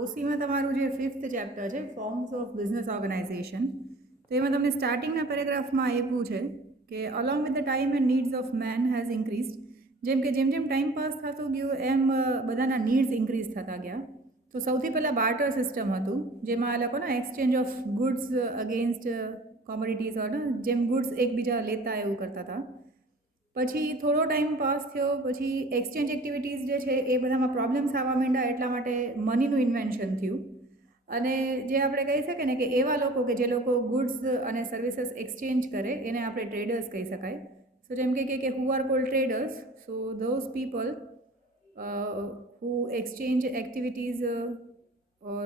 ઓસીમાં તમારું જે 5th chapter છે ફોર્મ્સ ઓફ બિઝનેસ ઓર્ગેનાઇઝેશન, તો એમાં તમને સ્ટાર્ટિંગના પેરેગ્રાફમાં આપ્યું છે કે along with the time and needs of main has increase. જેમ કે જેમ ટાઈમ પાસ થતું ગયું એમ બધાના નીડ્સ ઇન્ક્રીઝ થતા ગયા. તો સૌથી પહેલાં બાર્ટર સિસ્ટમ હતું, જેમાં આ લોકોના exchange of goods against commodities હોય, જેમ ગુડ્સ એકબીજા લેતા એવું કરતા હતા. પછી થોડો ટાઈમ પાસ થયો પછી એક્સચેન્જ એક્ટિવિટીઝ જે છે એ બધામાં પ્રોબ્લેમ્સ આવવા માંડ્યા, એટલા માટે મનીનું ઇન્વેન્શન થયું. અને જે આપણે કહી શકીએ ને કે એવા લોકો કે જે લોકો ગુડ્સ અને સર્વિસીસ એક્સચેન્જ કરે એને આપણે ટ્રેડર્સ કહી શકાય. સો જેમ કે who are cold traders, so those people who exchange activities or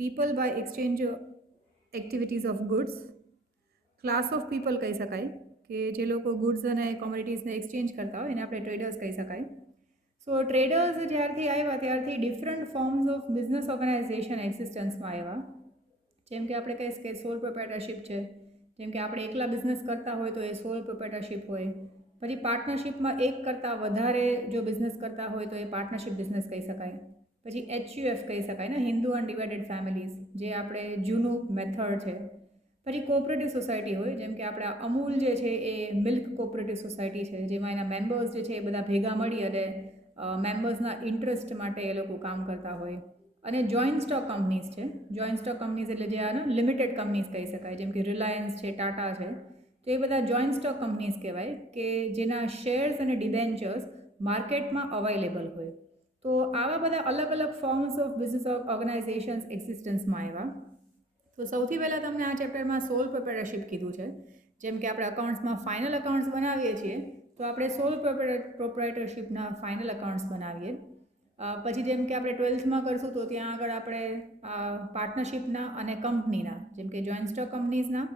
people by exchange activities of goods. Class of people કહી શકાય કે જે લોકો ગુડ્સ અને કોમોડિટીઝને એક્સચેન્જ કરતા હોય એને આપણે ટ્રેડર્સ કહી શકાય. સો ટ્રેડર્સ જ્યારથી આવ્યા ત્યારથી different forms of business organisation એક્ઝિસ્ટન્સમાં આવ્યા. જેમ કે આપણે કહીશ કે સોલ પ્રોપ્રાઇટરશિપ છે, જેમ કે આપણે એકલા બિઝનેસ કરતા હોય તો એ સોલ પ્રોપ્રાઇટરશિપ હોય. પછી પાર્ટનરશિપમાં એક કરતાં વધારે જો બિઝનેસ કરતા હોય તો એ પાર્ટનરશિપ બિઝનેસ કહી શકાય. પછી HUF કહી શકાય ને, હિન્દુ અનડિવાઇડેડ ફેમિલીઝ, જે આપણે જૂનું મેથડ છે. પછી કોઓપરેટિવ સોસાયટી હોય, જેમ કે આપણા અમૂલ જે છે એ મિલ્ક કોઓપરેટિવ સોસાયટી છે, જેમાં એના મેમ્બર્સ જે છે એ બધા ભેગા મળી અને મેમ્બર્સના ઇન્ટરેસ્ટ માટે એ લોકો કામ કરતા હોય. અને જોઈન્ટ સ્ટોક કંપનીઝ છે. જોઈન્ટ સ્ટોક કંપનીઝ એટલે જે આને લિમિટેડ કંપનીઝ કહી શકાય, જેમ કે રિલાયન્સ છે, ટાટા છે. તો એ બધા જોઈન્ટ સ્ટોક કંપનીઝ કહેવાય કે જેના શેર્સ અને ડિબેન્ચર્સ માર્કેટમાં અવેલેબલ હોય. તો આવા બધા અલગ અલગ ફોર્મ્સ ઓફ બિઝનેસ ઓર્ગેનાઇઝેશન્સ એક્ઝિસ્ટન્સમાં આવ્યા. તો સૌથી પહેલાં તમને આ ચેપ્ટરમાં સોલ પ્રોપ્રાઇટરશિપ કીધું છે. જેમ કે આપણે અકાઉન્ટ્સમાં ફાઇનલ અકાઉન્ટ્સ બનાવીએ છીએ તો આપણે સોલ પ્રોપ્રાઇટરશિપના ફાઇનલ અકાઉન્ટ્સ બનાવીએ. પછી જેમ કે આપણે 12થમાં કરશું તો ત્યાં આગળ આપણે પાર્ટનરશિપના અને કંપનીના, જેમ કે જોઈન્ટ સ્ટોક કંપનીઝના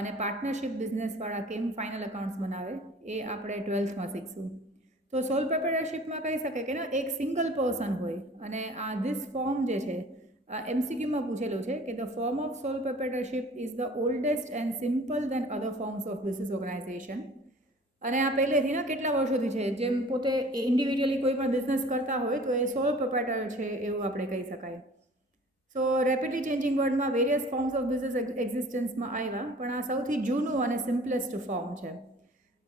અને પાર્ટનરશિપ બિઝનેસવાળા કેમ ફાઇનલ અકાઉન્ટ્સ બનાવે એ આપણે 12થમાં શીખશું. તો સોલ પ્રોપ્રાઇટરશિપમાં કહી શકે કે એક સિંગલ પર્સન હોય અને આ ધીસ ફોર્મ જે છે MCQમાં પૂછેલું છે કે the form of sole proprietorship is the oldest and simple than other forms of business organisation. અને આ પહેલેથી કેટલા વર્ષોથી છે, જેમ પોતે ઇન્ડિવિજ્યુઅલી કોઈ પણ બિઝનેસ કરતા હોય તો એ સોલ પ્રોપ્રાઇટર છે એવું આપણે કહી શકાય. સો રેપિડલી ચેન્જિંગ વર્લ્ડમાં વેરિયસ ફોર્મ્સ ઓફ બિઝનેસ એક્ઝિસ્ટન્સમાં આવ્યા, પણ આ સૌથી જૂનું અને સિમ્પલેસ્ટ ફોર્મ છે.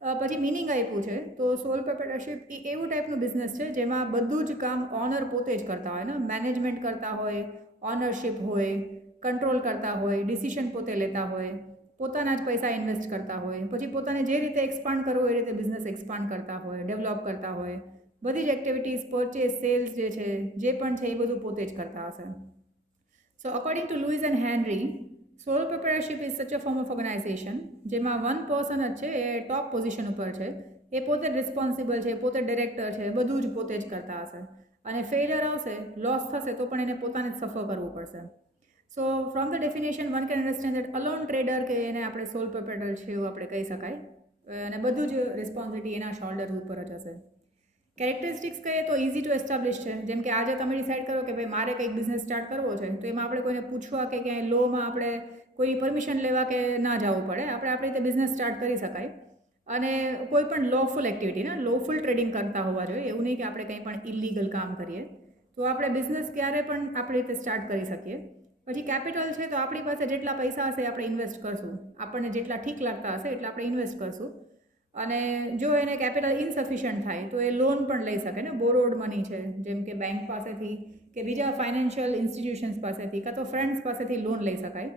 પછી મિનિંગ આપ્યું છે તો સોલ પ્રોપ્રાઇટરશિપ એ એવું ટાઈપનું બિઝનેસ છે જેમાં બધું જ કામ ઓનર પોતે જ કરતા હોય ને, મેનેજમેન્ટ કરતા હોય, ઓનરશિપ હોય, કંટ્રોલ કરતા હોય, ડિસિશન પોતે લેતા હોય, પોતાના જ પૈસા ઇન્વેસ્ટ કરતા હોય, પછી પોતાને જે રીતે એક્સપાન્ડ કરવું એ રીતે બિઝનેસ એક્સપાન્ડ કરતા હોય, ડેવલપ કરતા હોય. બધી જ એક્ટિવિટીઝ, પરચેસ, સેલ્સ જે પણ છે એ બધું પોતે જ કરતા હશે. So according to Louis and Henry, sole proprietorship is such a form of organisation જેમાં વન પર્સન જ છે એ ટોપ પોઝિશન ઉપર છે, એ પોતે જ રિસ્પોન્સિબલ છે, પોતે ડિરેક્ટર છે, બધું જ પોતે જ કરતા હશે. અને ફેલિયર આવશે, લોસ થશે તો પણ એને પોતાને જ સફર કરવું પડશે. સો from the definition one can understand that alone trader કે એને આપણે સોલ પ્રોપ્રાઇટર છે એવું આપણે કહી શકાય. અને બધું જ રિસ્પોન્સિબિલિટી એના શોલ્ડર ઉપર જ હશે. કેરેક્ટરિસ્ટિક્સ કહીએ તો ઇઝી ટુ એસ્ટાબ્લિશ છે. જેમ કે આજે તમે ડિસાઇડ કરો કે ભાઈ મારે કંઈક બિઝનેસ સ્ટાર્ટ કરવો છે, તો એમાં આપણે કોઈને પૂછવા કે ક્યાંય લોમાં આપણે કોઈ પરમિશન લેવા કે ના જવું પડે, આપણે આપણી રીતે બિઝનેસ સ્ટાર્ટ કરી શકાય. અને કોઈ પણ લોફુલ એક્ટિવિટી, લોફુલ ટ્રેડિંગ કરતા હોવા જોઈએ, એવું નહીં કે આપણે કંઈ પણ ઇલીગલ કામ કરીએ. તો આપણે બિઝનેસ ક્યારે પણ આપણી રીતે સ્ટાર્ટ કરી શકીએ. પછી કેપિટલ છે તો આપણી પાસે જેટલા પૈસા હશે આપણે ઇન્વેસ્ટ કરશું, આપણને જેટલા ઠીક લાગતા હશે એટલા આપણે ઇન્વેસ્ટ કરશું. અને જો એને કેપિટલ ઇનસફિશિયન્ટ થાય તો એ લોન પણ લઈ શકે ને, બોરોડ મની છે, જેમ કે બેંક પાસેથી કે બીજા ફાઇનાન્શિયલ ઇન્સ્ટિટ્યુશન્સ પાસેથી કાં તો ફ્રેન્ડ્સ પાસેથી લોન લઈ શકાય.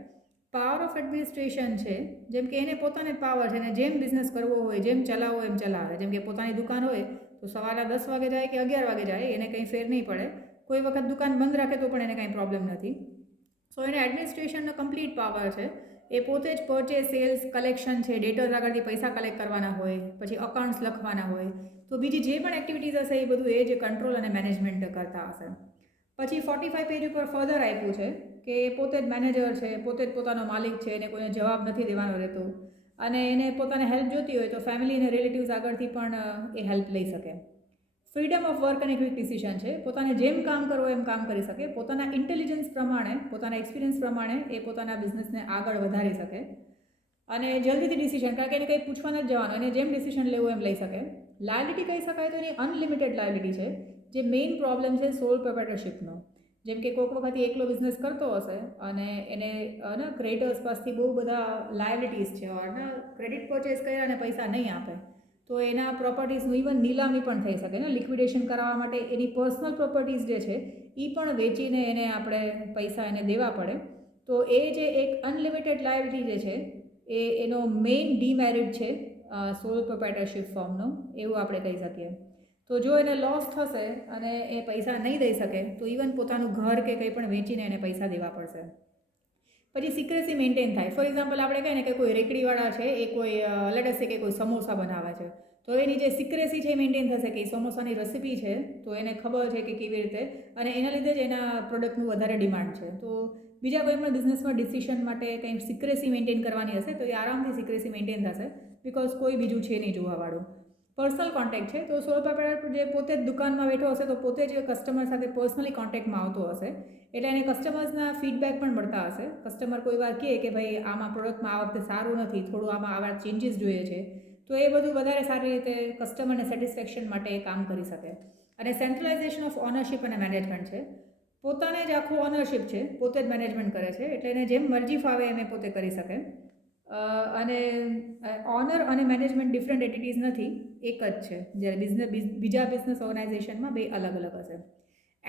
પાવર ઓફ એડમિનિસ્ટ્રેશન છે, જેમ કે એને પોતાને જ પાવર છે ને જેમ બિઝનેસ કરવો હોય, જેમ ચલાવવો એમ ચલાવે. જેમ કે પોતાની દુકાન હોય તો સવારના 10 વાગે જાય કે 11 વાગે જાય એને કંઈ ફેર નહીં પડે. કોઈ વખત દુકાન બંધ રાખે તો પણ એને કાંઈ પ્રોબ્લેમ નથી. સો એને એડમિનિસ્ટ્રેશનનો કમ્પ્લીટ પાવર છે. એ પોતે જ પરચેસ, સેલ્સ, કલેક્શન છે, ડેટર્સ આગળથી પૈસા કલેક્ટ કરવાના હોય, પછી અકાઉન્ટ્સ લખવાના હોય, તો બીજી જે પણ એક્ટિવિટીઝ હશે એ બધું એ જ કંટ્રોલ અને મેનેજમેન્ટ કરતા હશે. પછી 45 પેજ ઉપર ફર્ધર આપ્યું છે કે એ પોતે જ મેનેજર છે, પોતે જ પોતાનો માલિક છે, એને કોઈને જવાબ નથી દેવાનો રહેતો. અને એને પોતાને હેલ્પ જોતી હોય તો ફેમિલી અને રિલેટિવ્સ આગળથી પણ એ હેલ્પ લઈ શકે. ફ્રીડમ ઓફ વર્ક અને ક્વિક ડિસિઝન છે, પોતાને જેમ કામ કરવું એમ કામ કરી શકે, પોતાના ઇન્ટેલિજન્સ પ્રમાણે, પોતાના એક્સપિરિયન્સ પ્રમાણે એ પોતાના બિઝનેસને આગળ વધારી શકે. અને જલ્દીથી ડિસિઝન, કારણ કે એને કંઈ પૂછવા નથી જવાનું, એને જેમ ડિસિઝન લેવું એમ લઈ શકે. લાયબિલિટી કહી શકાય તો એની અનલિમિટેડ લાયબિલિટી છે, જે મેઇન પ્રોબ્લેમ છે સોલ પ્રોપ્રાઇટરશિપનો. જેમ કે કોઈક વખત એકલો બિઝનેસ કરતો હશે અને એને ક્રેડિટર્સ પાસેથી બહુ બધા લાયબિલિટીઝ છે અને ક્રેડિટ પરચેસ કર્યા અને પૈસા નહીં આપે તો એના પ્રોપર્ટીઝનું ઇવન નીલામી પણ થઈ શકે ને, લિક્વિડેશન કરાવવા માટે એની પર્સનલ પ્રોપર્ટીઝ જે છે એ પણ વેચીને એને આપણે પૈસા એને દેવા પડે. તો એ જે એક અનલિમિટેડ લાયબિલિટી જે છે એનો મેઇન ડીમેરિટ છે સોલ પ્રોપ્રાઇટરશિપ ફોર્મનો, એવું આપણે કહી શકીએ. તો જો એને લોસ થશે અને એ પૈસા નહીં દઈ શકે તો ઇવન પોતાનું ઘર કે કંઈ પણ વેચીને એને પૈસા દેવા પડશે. પછી સિક્રેસી મેન્ટેન થાય. ફોર એક્ઝામ્પલ આપણે કહીએ ને કે કોઈ રેકડીવાળા છે એ કોઈ લેટ કે કોઈ સમોસા બનાવે છે તો એની જે સિક્રેસી છે એ મેન્ટેન થશે કે એ સમોસાની રેસીપી છે તો એને ખબર છે કે કેવી રીતે, અને એના લીધે જ એના પ્રોડક્ટનું વધારે ડિમાન્ડ છે. તો બીજા કોઈ પણ બિઝનેસમાં ડિસિશન માટે કંઈ સિક્રેસી મેન્ટેન કરવાની હશે તો એ આરામથી સિક્રેસી મેન્ટેન થશે, બિકોઝ કોઈ બીજું છે નહીં જોવાવાળું. પર્સનલ કોન્ટેક્ટ છે તો સોલ પ્રોપ્રાઇટર જે પોતે જ દુકાનમાં બેઠો હશે તો પોતે જ કસ્ટમર સાથે પર્સનલી કોન્ટેક્ટમાં આવતો હશે એટલે એને કસ્ટમર્સના ફીડબેક પણ મળતા હશે. કસ્ટમર કોઈ વાર કહે કે ભાઈ આમાં પ્રોડક્ટમાં આ વખતે સારું નથી, થોડું આમાં આવા ચેન્જીસ જોઈએ છે, તો એ બધું વધારે સારી રીતે કસ્ટમરને સેટિસ્ફેક્શન માટે કામ કરી શકે. અને સેન્ટ્રલાઇઝેશન ઓફ ઓનરશિપ અને મેનેજમેન્ટ છે. પોતાને જ આખું ઓનરશિપ છે, પોતે જ મેનેજમેન્ટ કરે છે એટલે એને જેમ મરજી ફાવે એમ એ પોતે કરી શકે. અને ઓનર અને મેનેજમેન્ટ ડિફરન્ટ એન્ટિટીઝ નથી, એક જ છે, જ્યારે બીજા બિઝનેસ ઓર્ગેનાઇઝેશનમાં બે અલગ અલગ હશે.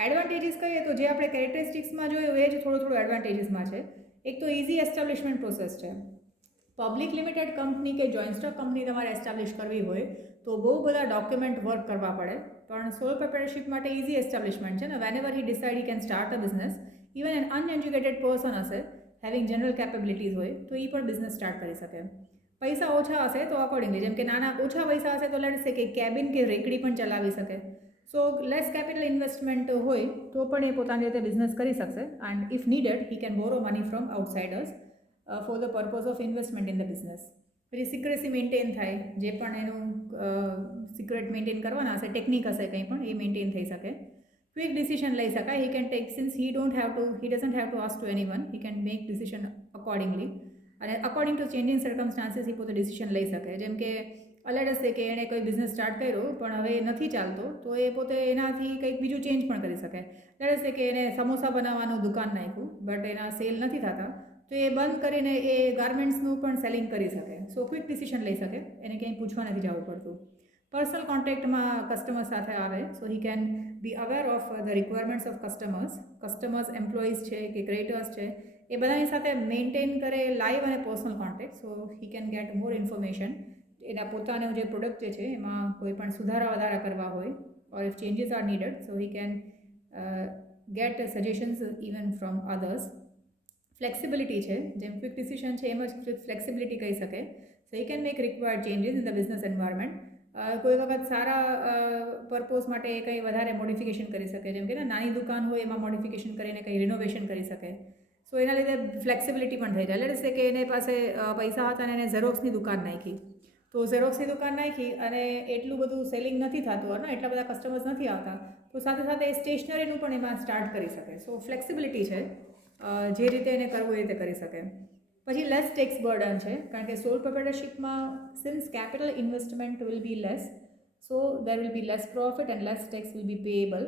એડવાન્ટેજીસ કહીએ તો જે આપણે કેરેક્ટરિસ્ટિક્સમાં જોયું એ જ થોડું એડવાન્ટેજીસમાં છે. એક તો ઇઝી એસ્ટાબ્લિશમેન્ટ પ્રોસેસ છે. પબ્લિક લિમિટેડ કંપની કે જોઈન્ટ સ્ટોક કંપની તમારે એસ્ટાબ્લિશ કરવી હોય તો બહુ બધા ડોક્યુમેન્ટ વર્ક કરવા પડે, પણ સોલ પ્રોપ્રાઇટરશિપ માટે ઇઝી એસ્ટાબ્લિશમેન્ટ છે ને. Whenever he decide he can start a business. Even an uneducated person હશે, હેવિંગ જનરલ કેપેબિલિટીઝ હોય તો એ પણ બિઝનેસ સ્ટાર્ટ કરી શકે. પૈસા ઓછા હશે તો અકોર્ડિંગલી, જેમ કે ઓછા પૈસા હશે તો લેટ્સ સે કે કેબિન કે રેકડી પણ ચલાવી શકે. સો લેસ કેપિટલ ઇન્વેસ્ટમેન્ટ હોય તો પણ એ પોતાની રીતે બિઝનેસ કરી શકશે. And if needed he can borrow money from outsiders for the purpose of investment in the business. પછી સિક્રેસી મેન્ટેન થાય, જે પણ એનું સિક્રેટ મેન્ટેન કરવાના હશે, ટેકનિક હશે કંઈ પણ એ મેન્ટેન થઈ શકે. ક્વિક ડિસિશન લઈ શકાય. He can take, since he doesn't have to ask to anyone, he can make decision accordingly. અને અકોર્ડિંગ ટુ ચેન્જિંગ સર્કમસ્ટાન્સીસ એ પોતે ડિસિશન લઈ શકે. જેમ કે લેટ્સ સે કે એણે કોઈ બિઝનેસ સ્ટાર્ટ કર્યો પણ હવે નથી ચાલતો તો એ પોતે એનાથી કંઈક બીજું ચેન્જ પણ કરી શકે. લેટ્સ સે કે એને સમોસા બનાવવાનું દુકાન નાખ્યું બટ એના સેલ નથી થતા તો એ બંધ કરીને એ ગાર્મેન્ટ્સનું પણ સેલિંગ કરી શકે. સો ક્વિક ડિસિશન લઈ શકે, એને ક્યાંય પૂછવા નથી જવું પડતું. પર્સનલ કોન્ટેક્ટમાં કસ્ટમર સાથે આવે, so he can be aware of the requirements of customers, employees છે કે ક્રેડિટર્સ છે એ બધાની સાથે મેન્ટેન કરે લાઈવ અને personal contact. So he can gate more information. એના પોતાનું જે પ્રોડક્ટ જે છે એમાં કોઈ પણ સુધારા વધારા કરવા હોય or if changes are needed, so he can get suggestions even from others. Flexibility છે, જેમ ક્વિક ડિસિશન છે એમ જ ફ્લેક્સિબિલિટી કહી શકે. So he can make required changes in the business environment. કોઈ વખત સારા પર્પોઝ માટે કંઈ વધારે મોડિફિકેશન કરી શકે, જેમ કે નાની દુકાન હોય એમાં મોડિફિકેશન કરીને કંઈ રિનોવેશન કરી શકે. સો એના લીધે ફ્લેક્સિબિલિટી પણ થઈ જાય. લેટ્સ સે કે એને પાસે પૈસા હતા અને એને ઝેરોક્સની દુકાન નાખી, તો ઝેરોક્સની દુકાન નાખી અને એટલું બધું સેલિંગ નથી થતું અને એટલા બધા કસ્ટમર્સ નથી આવતા, તો સાથે સાથે એ સ્ટેશનરીનું પણ એમાં સ્ટાર્ટ કરી શકે. સો ફ્લેક્સિબિલિટી છે, જે રીતે એને કરવું એ રીતે કરી શકે. પછી લેસ ટેક્સ બર્ડન છે, કારણ કે સોલ પ્રોપ્રાઇટરશિપમાં since capital investment will be less, so there will be less profit and less tax will be payable.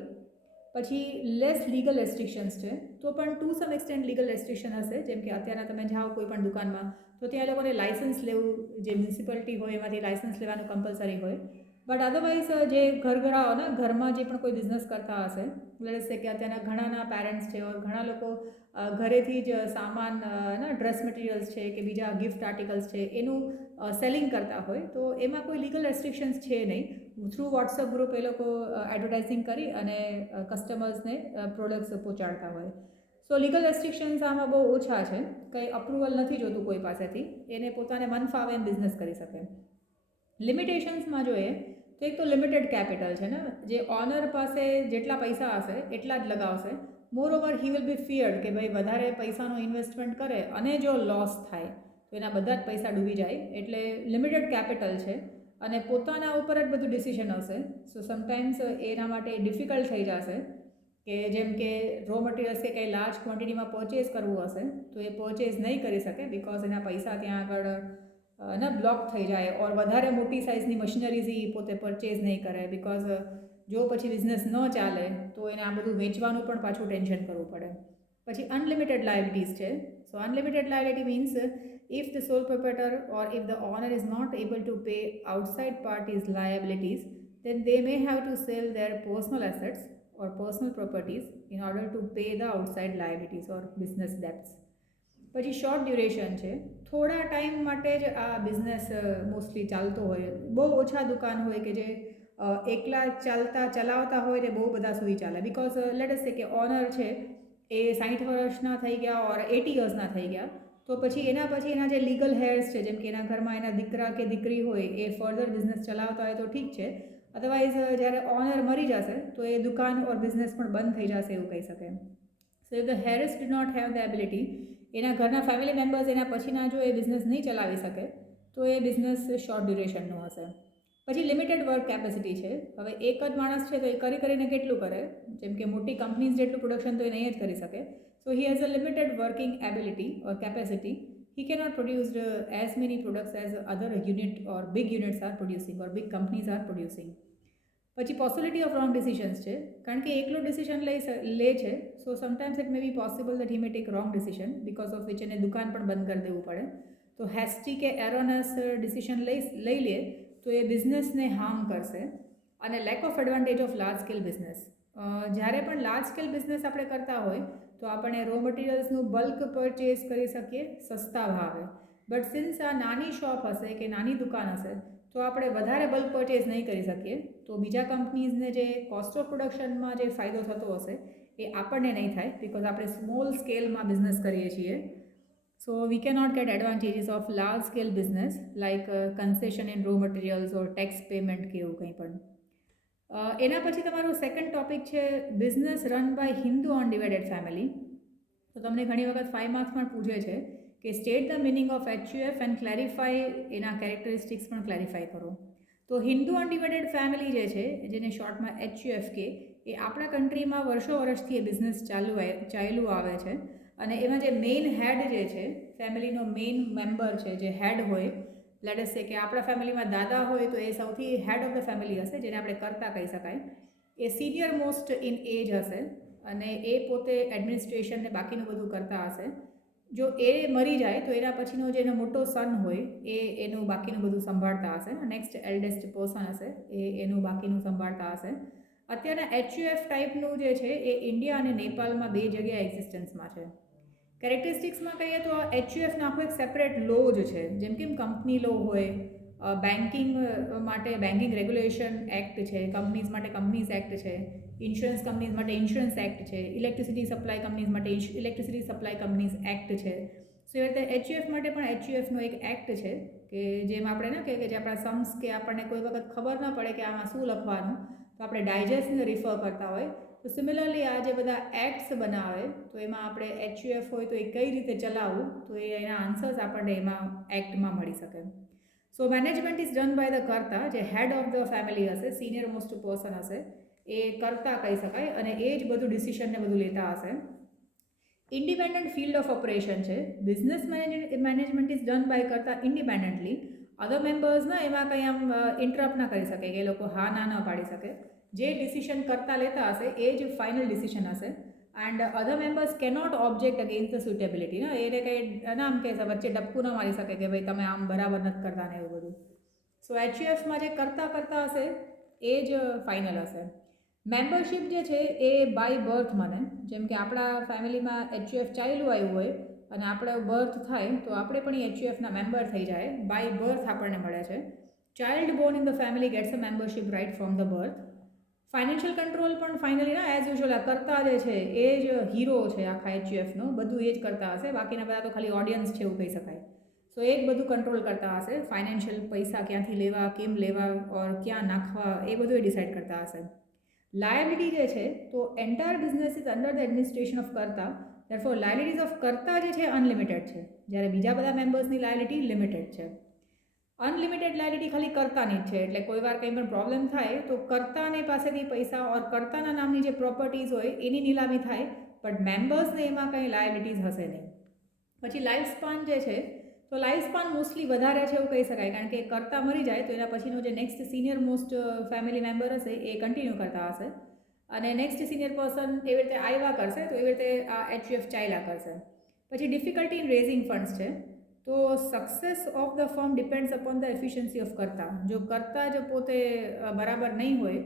પછી લેસ લીગલ રેસ્ટ્રિક્શન્સ છે, તો પણ to some extent legal restriction હશે. જેમ કે અત્યારના તમે જાઓ કોઈ પણ દુકાનમાં તો ત્યાં લોકોને લાઇસન્સ લેવું, જે મ્યુનિસિપાલિટી હોય એમાંથી લાઇસન્સ લેવાનું કમ્પલસરી હોય. બટ અધરવાઇઝ જે ઘરઘરાઓને ઘરમાં જે પણ કોઈ બિઝનેસ કરતા હશે, લેટ્સ સે કે અત્યારના ઘણાના પેરેન્ટ્સ છે ઓર ઘણા લોકો ઘરેથી જ સામાન, ડ્રેસ મટીરિયલ્સ છે કે બીજા ગિફ્ટ આર્ટિકલ્સ છે એનું સેલિંગ કરતા હોય તો એમાં કોઈ લીગલ રેસ્ટ્રિક્શન્સ છે નહીં. થ્રુ વોટ્સઅપ ગ્રુપ એ લોકો એડવર્ટાઇઝિંગ કરી અને કસ્ટમર્સને પ્રોડક્ટ્સ પહોંચાડતા હોય. સો લીગલ રેસ્ટ્રિક્શન્સ આમાં બહુ ઓછા છે, કંઈ અપ્રુવલ નથી જોતું કોઈ પાસેથી, એને પોતાને મન ફાવે એમ બિઝનેસ કરી શકે. લિમિટેશન્સમાં જોઈએ તો એક તો લિમિટેડ કેપિટલ છે ને, જે ઓનર પાસે જેટલા પૈસા હશે એટલા જ લગાવશે. મોર ઓવર હી વિલ બી ફિયર્ડ કે ભાઈ વધારે પૈસાનું ઇન્વેસ્ટમેન્ટ કરે અને જો લોસ થાય તો એના બધા જ પૈસા ડૂબી જાય. એટલે લિમિટેડ કેપિટલ છે અને પોતાના ઉપર જ બધું ડિસિઝન હશે. સો સમટાઈમ્સ એના માટે ડિફિકલ્ટ થઈ જશે કે જેમ કે રો મટીરિયલ્સ કે કંઈ લાર્જ ક્વોન્ટિટીમાં પરચેઝ કરવું હશે તો એ પરચેઝ નહીં કરી શકે, બિકોઝ એના પૈસા ત્યાં આગળ બ્લોક થઈ જાય. ઓર વધારે મોટી સાઇઝની મશીનરીઝ પોતે પરચેઝ નહીં કરે, બિકોઝ જો પછી બિઝનેસ ન ચાલે તો એને આ બધું વેચવાનું પણ પાછું ટેન્શન કરવું પડે. પછી અનલિમિટેડ લાયબિલિટીઝ છે. So unlimited liability means if the sole proprietor or if the owner is not able to pay outside parties liabilities, then they may have to sell their personal assets or personal properties in order to pay the outside liabilities or business debts. પછી short duration છે. થોડા time માટે જ આ business mostly ચાલતો હોય. બહુ ઓછા દુકાન હોય કે જે એકલા ચલાવતા હોય ને બહુ બધા સુધી ચાલે. બિકોઝ લેટ અસ સે કે ઓનર છે એ 60 વર્ષના થઈ ગયા ઓર 80 યર્સના થઈ ગયા, તો પછી એના જે લીગલ હેર્સ છે, જેમ કે એના ઘરમાં એના દીકરા કે દીકરી હોય એ ફર્ધર બિઝનેસ ચલાવતા હોય તો ઠીક છે. અદરવાઇઝ જ્યારે ઓનર મરી જશે તો એ દુકાન ઓર બિઝનેસ પણ બંધ થઈ જશે એવું કહી શકે. So if the heirs do not have the ability, એના ઘરના ફેમિલી મેમ્બર્સ એના પછીના જો એ બિઝનેસ નહીં ચલાવી શકે તો એ બિઝનેસ શોર્ટ ડ્યુરેશનનો હશે. પછી લિમિટેડ વર્ક કેપેસિટી છે. હવે એક જ માણસ છે તો એ કરીને કેટલું કરે? જેમ કે મોટી કંપનીઝ જેટલું પ્રોડક્શન તો એ નહીં જ કરી શકે. So he has a limited working ability or capacity. He cannot produce as many products as other unit or big units are producing or big companies are producing. પછી પોસિબિલિટી ઓફ રોંગ ડિસિશન્સ છે. કારણ કે એકલો decision લે છે, so sometimes it may be possible that he may take wrong decision because of which એને દુકાન પણ બંધ કરી દેવું પડે. તો હેસ્ટી કે એરોનસ ડિસિશન લઈ લે તો એ બિઝનેસને હાર્મ કરશે. અને lack of advantage of large scale business. જ્યારે પણ લાર્જ સ્કેલ બિઝનેસ આપણે કરતા હોય તો આપણે રો મટીરિયલ્સનું બલ્ક પરચેઝ કરી શકીએ સસ્તા ભાવે. બટ સિન્સ આ નાની શોપ હશે કે નાની દુકાન હશે તો આપણે વધારે બલ્ક પરચેઝ નહીં કરી શકીએ. તો બીજા કંપનીઝને જે કોસ્ટ ઓફ પ્રોડક્શનમાં જે ફાયદો થતો હશે એ આપણને નહીં થાય બિકોઝ આપણે સ્મોલ સ્કેલમાં બિઝનેસ કરીએ છીએ. So we can not get advantages of large scale business like concession in raw materials or tax payment કે એવું કંઈ પણ. એના પછી તમારું સેકન્ડ ટોપિક છે business run by Hindu undivided family. તો તમને ઘણી વખત 5 માર્ક્સ પણ પૂછે છે કે state the meaning of HUF and clarify, એના કેરેક્ટરિસ્ટિક્સ પણ ક્લેરિફાય કરો. તો હિન્દુ અનડિવાઇડેડ ફેમિલી જે છે, જેને શોર્ટમાં HUF કે, એ આપણા કન્ટ્રીમાં વર્ષોથી એ બિઝનેસ ચાલ્યું આવે છે. અને એમાં જે મેઇન હેડ જે છે, ફેમિલીનો મેઇન મેમ્બર છે, જે હેડ હોય, લેટ અસ સે કે આપણા ફેમિલીમાં દાદા હોય તો એ સૌથી હેડ ઓફ ધ ફેમિલી હશે, જેને આપણે કરતા કહી શકાય. એ સિનિયર મોસ્ટ ઇન એજ હશે અને એ પોતે એડમિનિસ્ટ્રેશન ને બાકીનું બધું કરતા હશે. જો એ મરી જાય તો એના પછીનો જે એનો મોટો સન હોય એ એનું બાકીનું બધું સંભાળતા હશે. નેક્સ્ટ એલ્ડેસ્ટ પર્સન હશે એ એનું બાકીનું સંભાળતા હશે. અત્યારના HUF ટાઈપનું જે છે એ ઇન્ડિયા અને નેપાળમાં 2 જગ્યાએ એક્ઝિસ્ટન્સમાં છે. કેરેક્ટરિસ્ટિક્સમાં કહીએ તો HUFનો આખો એક સેપરેટ લો જ છે. જેમ કે કંપની લો હોય, બેન્કિંગ માટે બેન્કિંગ રેગ્યુલેશન એક્ટ છે, કંપનીઝ માટે કંપનીઝ એક્ટ છે, ઇન્સ્યોરન્સ કંપનીઝ માટે ઇન્સ્યોરન્સ એક્ટ છે, ઇલેક્ટ્રિસિટી સપ્લાય કંપનીઝ માટે ઇલેક્ટ્રિસિટી સપ્લાય કંપનીઝ એક્ટ છે. સો એ રીતે HUF માટે પણ HUFનો એક એક્ટ છે કે જેમ આપણે ને કે જે આપણા સમ્સ કે આપણને કોઈ વખત ખબર ન પડે કે આમાં શું લખવાનું તો આપણે ડાયજેસ્ટને રિફર કરતા હોય. તો સિમિલરલી આ જે બધા એક્ટ્સ બનાવે તો એમાં આપણે HUF હોય તો એ કઈ રીતે ચલાવવું તો એના આન્સર્સ આપણને એમાં એક્ટમાં મળી શકે. So management is done by the karta, જે હેડ ઓફ ધ ફેમિલી હશે, સિનિયર મોસ્ટ પર્સન હશે, એ કર્તા કહી શકાય અને એ જ બધું ડિસિશનને બધું લેતા હશે. ઇન્ડિપેન્ડન્ટ ફિલ્ડ ઓફ ઓપરેશન છે. Business management is done by કરતા ઇન્ડિપેન્ડન્ટલી. અધર મેમ્બર્સના એમાં કંઈ આમ ઇન્ટરપ્ટ ના કરી શકે કે એ લોકો હા ના ન પાડી શકે. જે ડિસિશન કરતા લેતા હશે એ જ ફાઇનલ ડિસિશન હશે. And other members cannot object against the suitability. એને કંઈ નામ કે વચ્ચે ડપકું ન મારી શકે કે ભાઈ તમે આમ બરાબર નથી કરતા ને એવું બધું. સો HUFમાં જે કરતા હશે એ જ ફાઇનલ હશે. મેમ્બરશિપ જે છે એ બાય બર્થ મને, જેમ કે આપણા ફેમિલીમાં HUF ચાલ્યું આવ્યું હોય અને આપણે બર્થ થાય તો આપણે પણ એ HUFના મેમ્બર થઈ જાય. બાય બર્થ આપણને મળે છે. Child born in the family gets a membership right from the birth. Financial control પણ ફાઇનલી ના એઝ યુઝ્યુઅલ આ કરતા જે છે એ જ હીરો છે આખા HUFનો. બધું એ જ કરતા હશે, બાકીના બધા તો ખાલી ઓડિયન્સ છે એવું કહી શકાય. સો એ જ બધું કંટ્રોલ કરતા હશે. ફાઇનાન્શિયલ પૈસા ક્યાંથી લેવા, કેમ લેવા ઓર ક્યાં નાખવા એ બધું એ ડિસાઇડ કરતા હશે. લાયબિલિટી જે છે તો entire business is under the administration of કર્તા. ધેરફોર લાયબિલિટીઝ ઓફ કર્તા જે છે અનલિમિટેડ છે, જ્યારે બીજા બધા મેમ્બર્સની લાયબિલિટી લિમિટેડ છે. અનલિમિટેડ લાયબિલિટી ખાલી કર્તાની જ છે, એટલે કોઈ વાર કંઈ પણ પ્રોબ્લેમ થાય તો કર્તાને પાસેથી પૈસા ઓર કર્તાના નામની જે પ્રોપર્ટીઝ હોય એની નીલામી થાય, બટ મેમ્બર્સને એમાં કંઈ લાયબિલિટીઝ હશે નહીં. પછી લાઈફ સ્પાન જે છે તો લાઈફ સ્પાન મોસ્ટલી વધારે છે એવું કહી શકાય, કારણ કે કરતા મરી જાય તો એના પછીનો જે next senior most family member હશે એ કન્ટિન્યુ કરતા હશે, અને નેક્સ્ટ સિનિયર પર્સન એવી રીતે આવ્યા કરશે તો એવી રીતે આ HUF ચાલ્યા કરશે. પછી ડિફિકલ્ટી ઇન રેઝિંગ ફંડ્સ છે. તો success of the firm depends upon the efficiency of કરતા. જો કરતા જ પોતે બરાબર નહીં હોય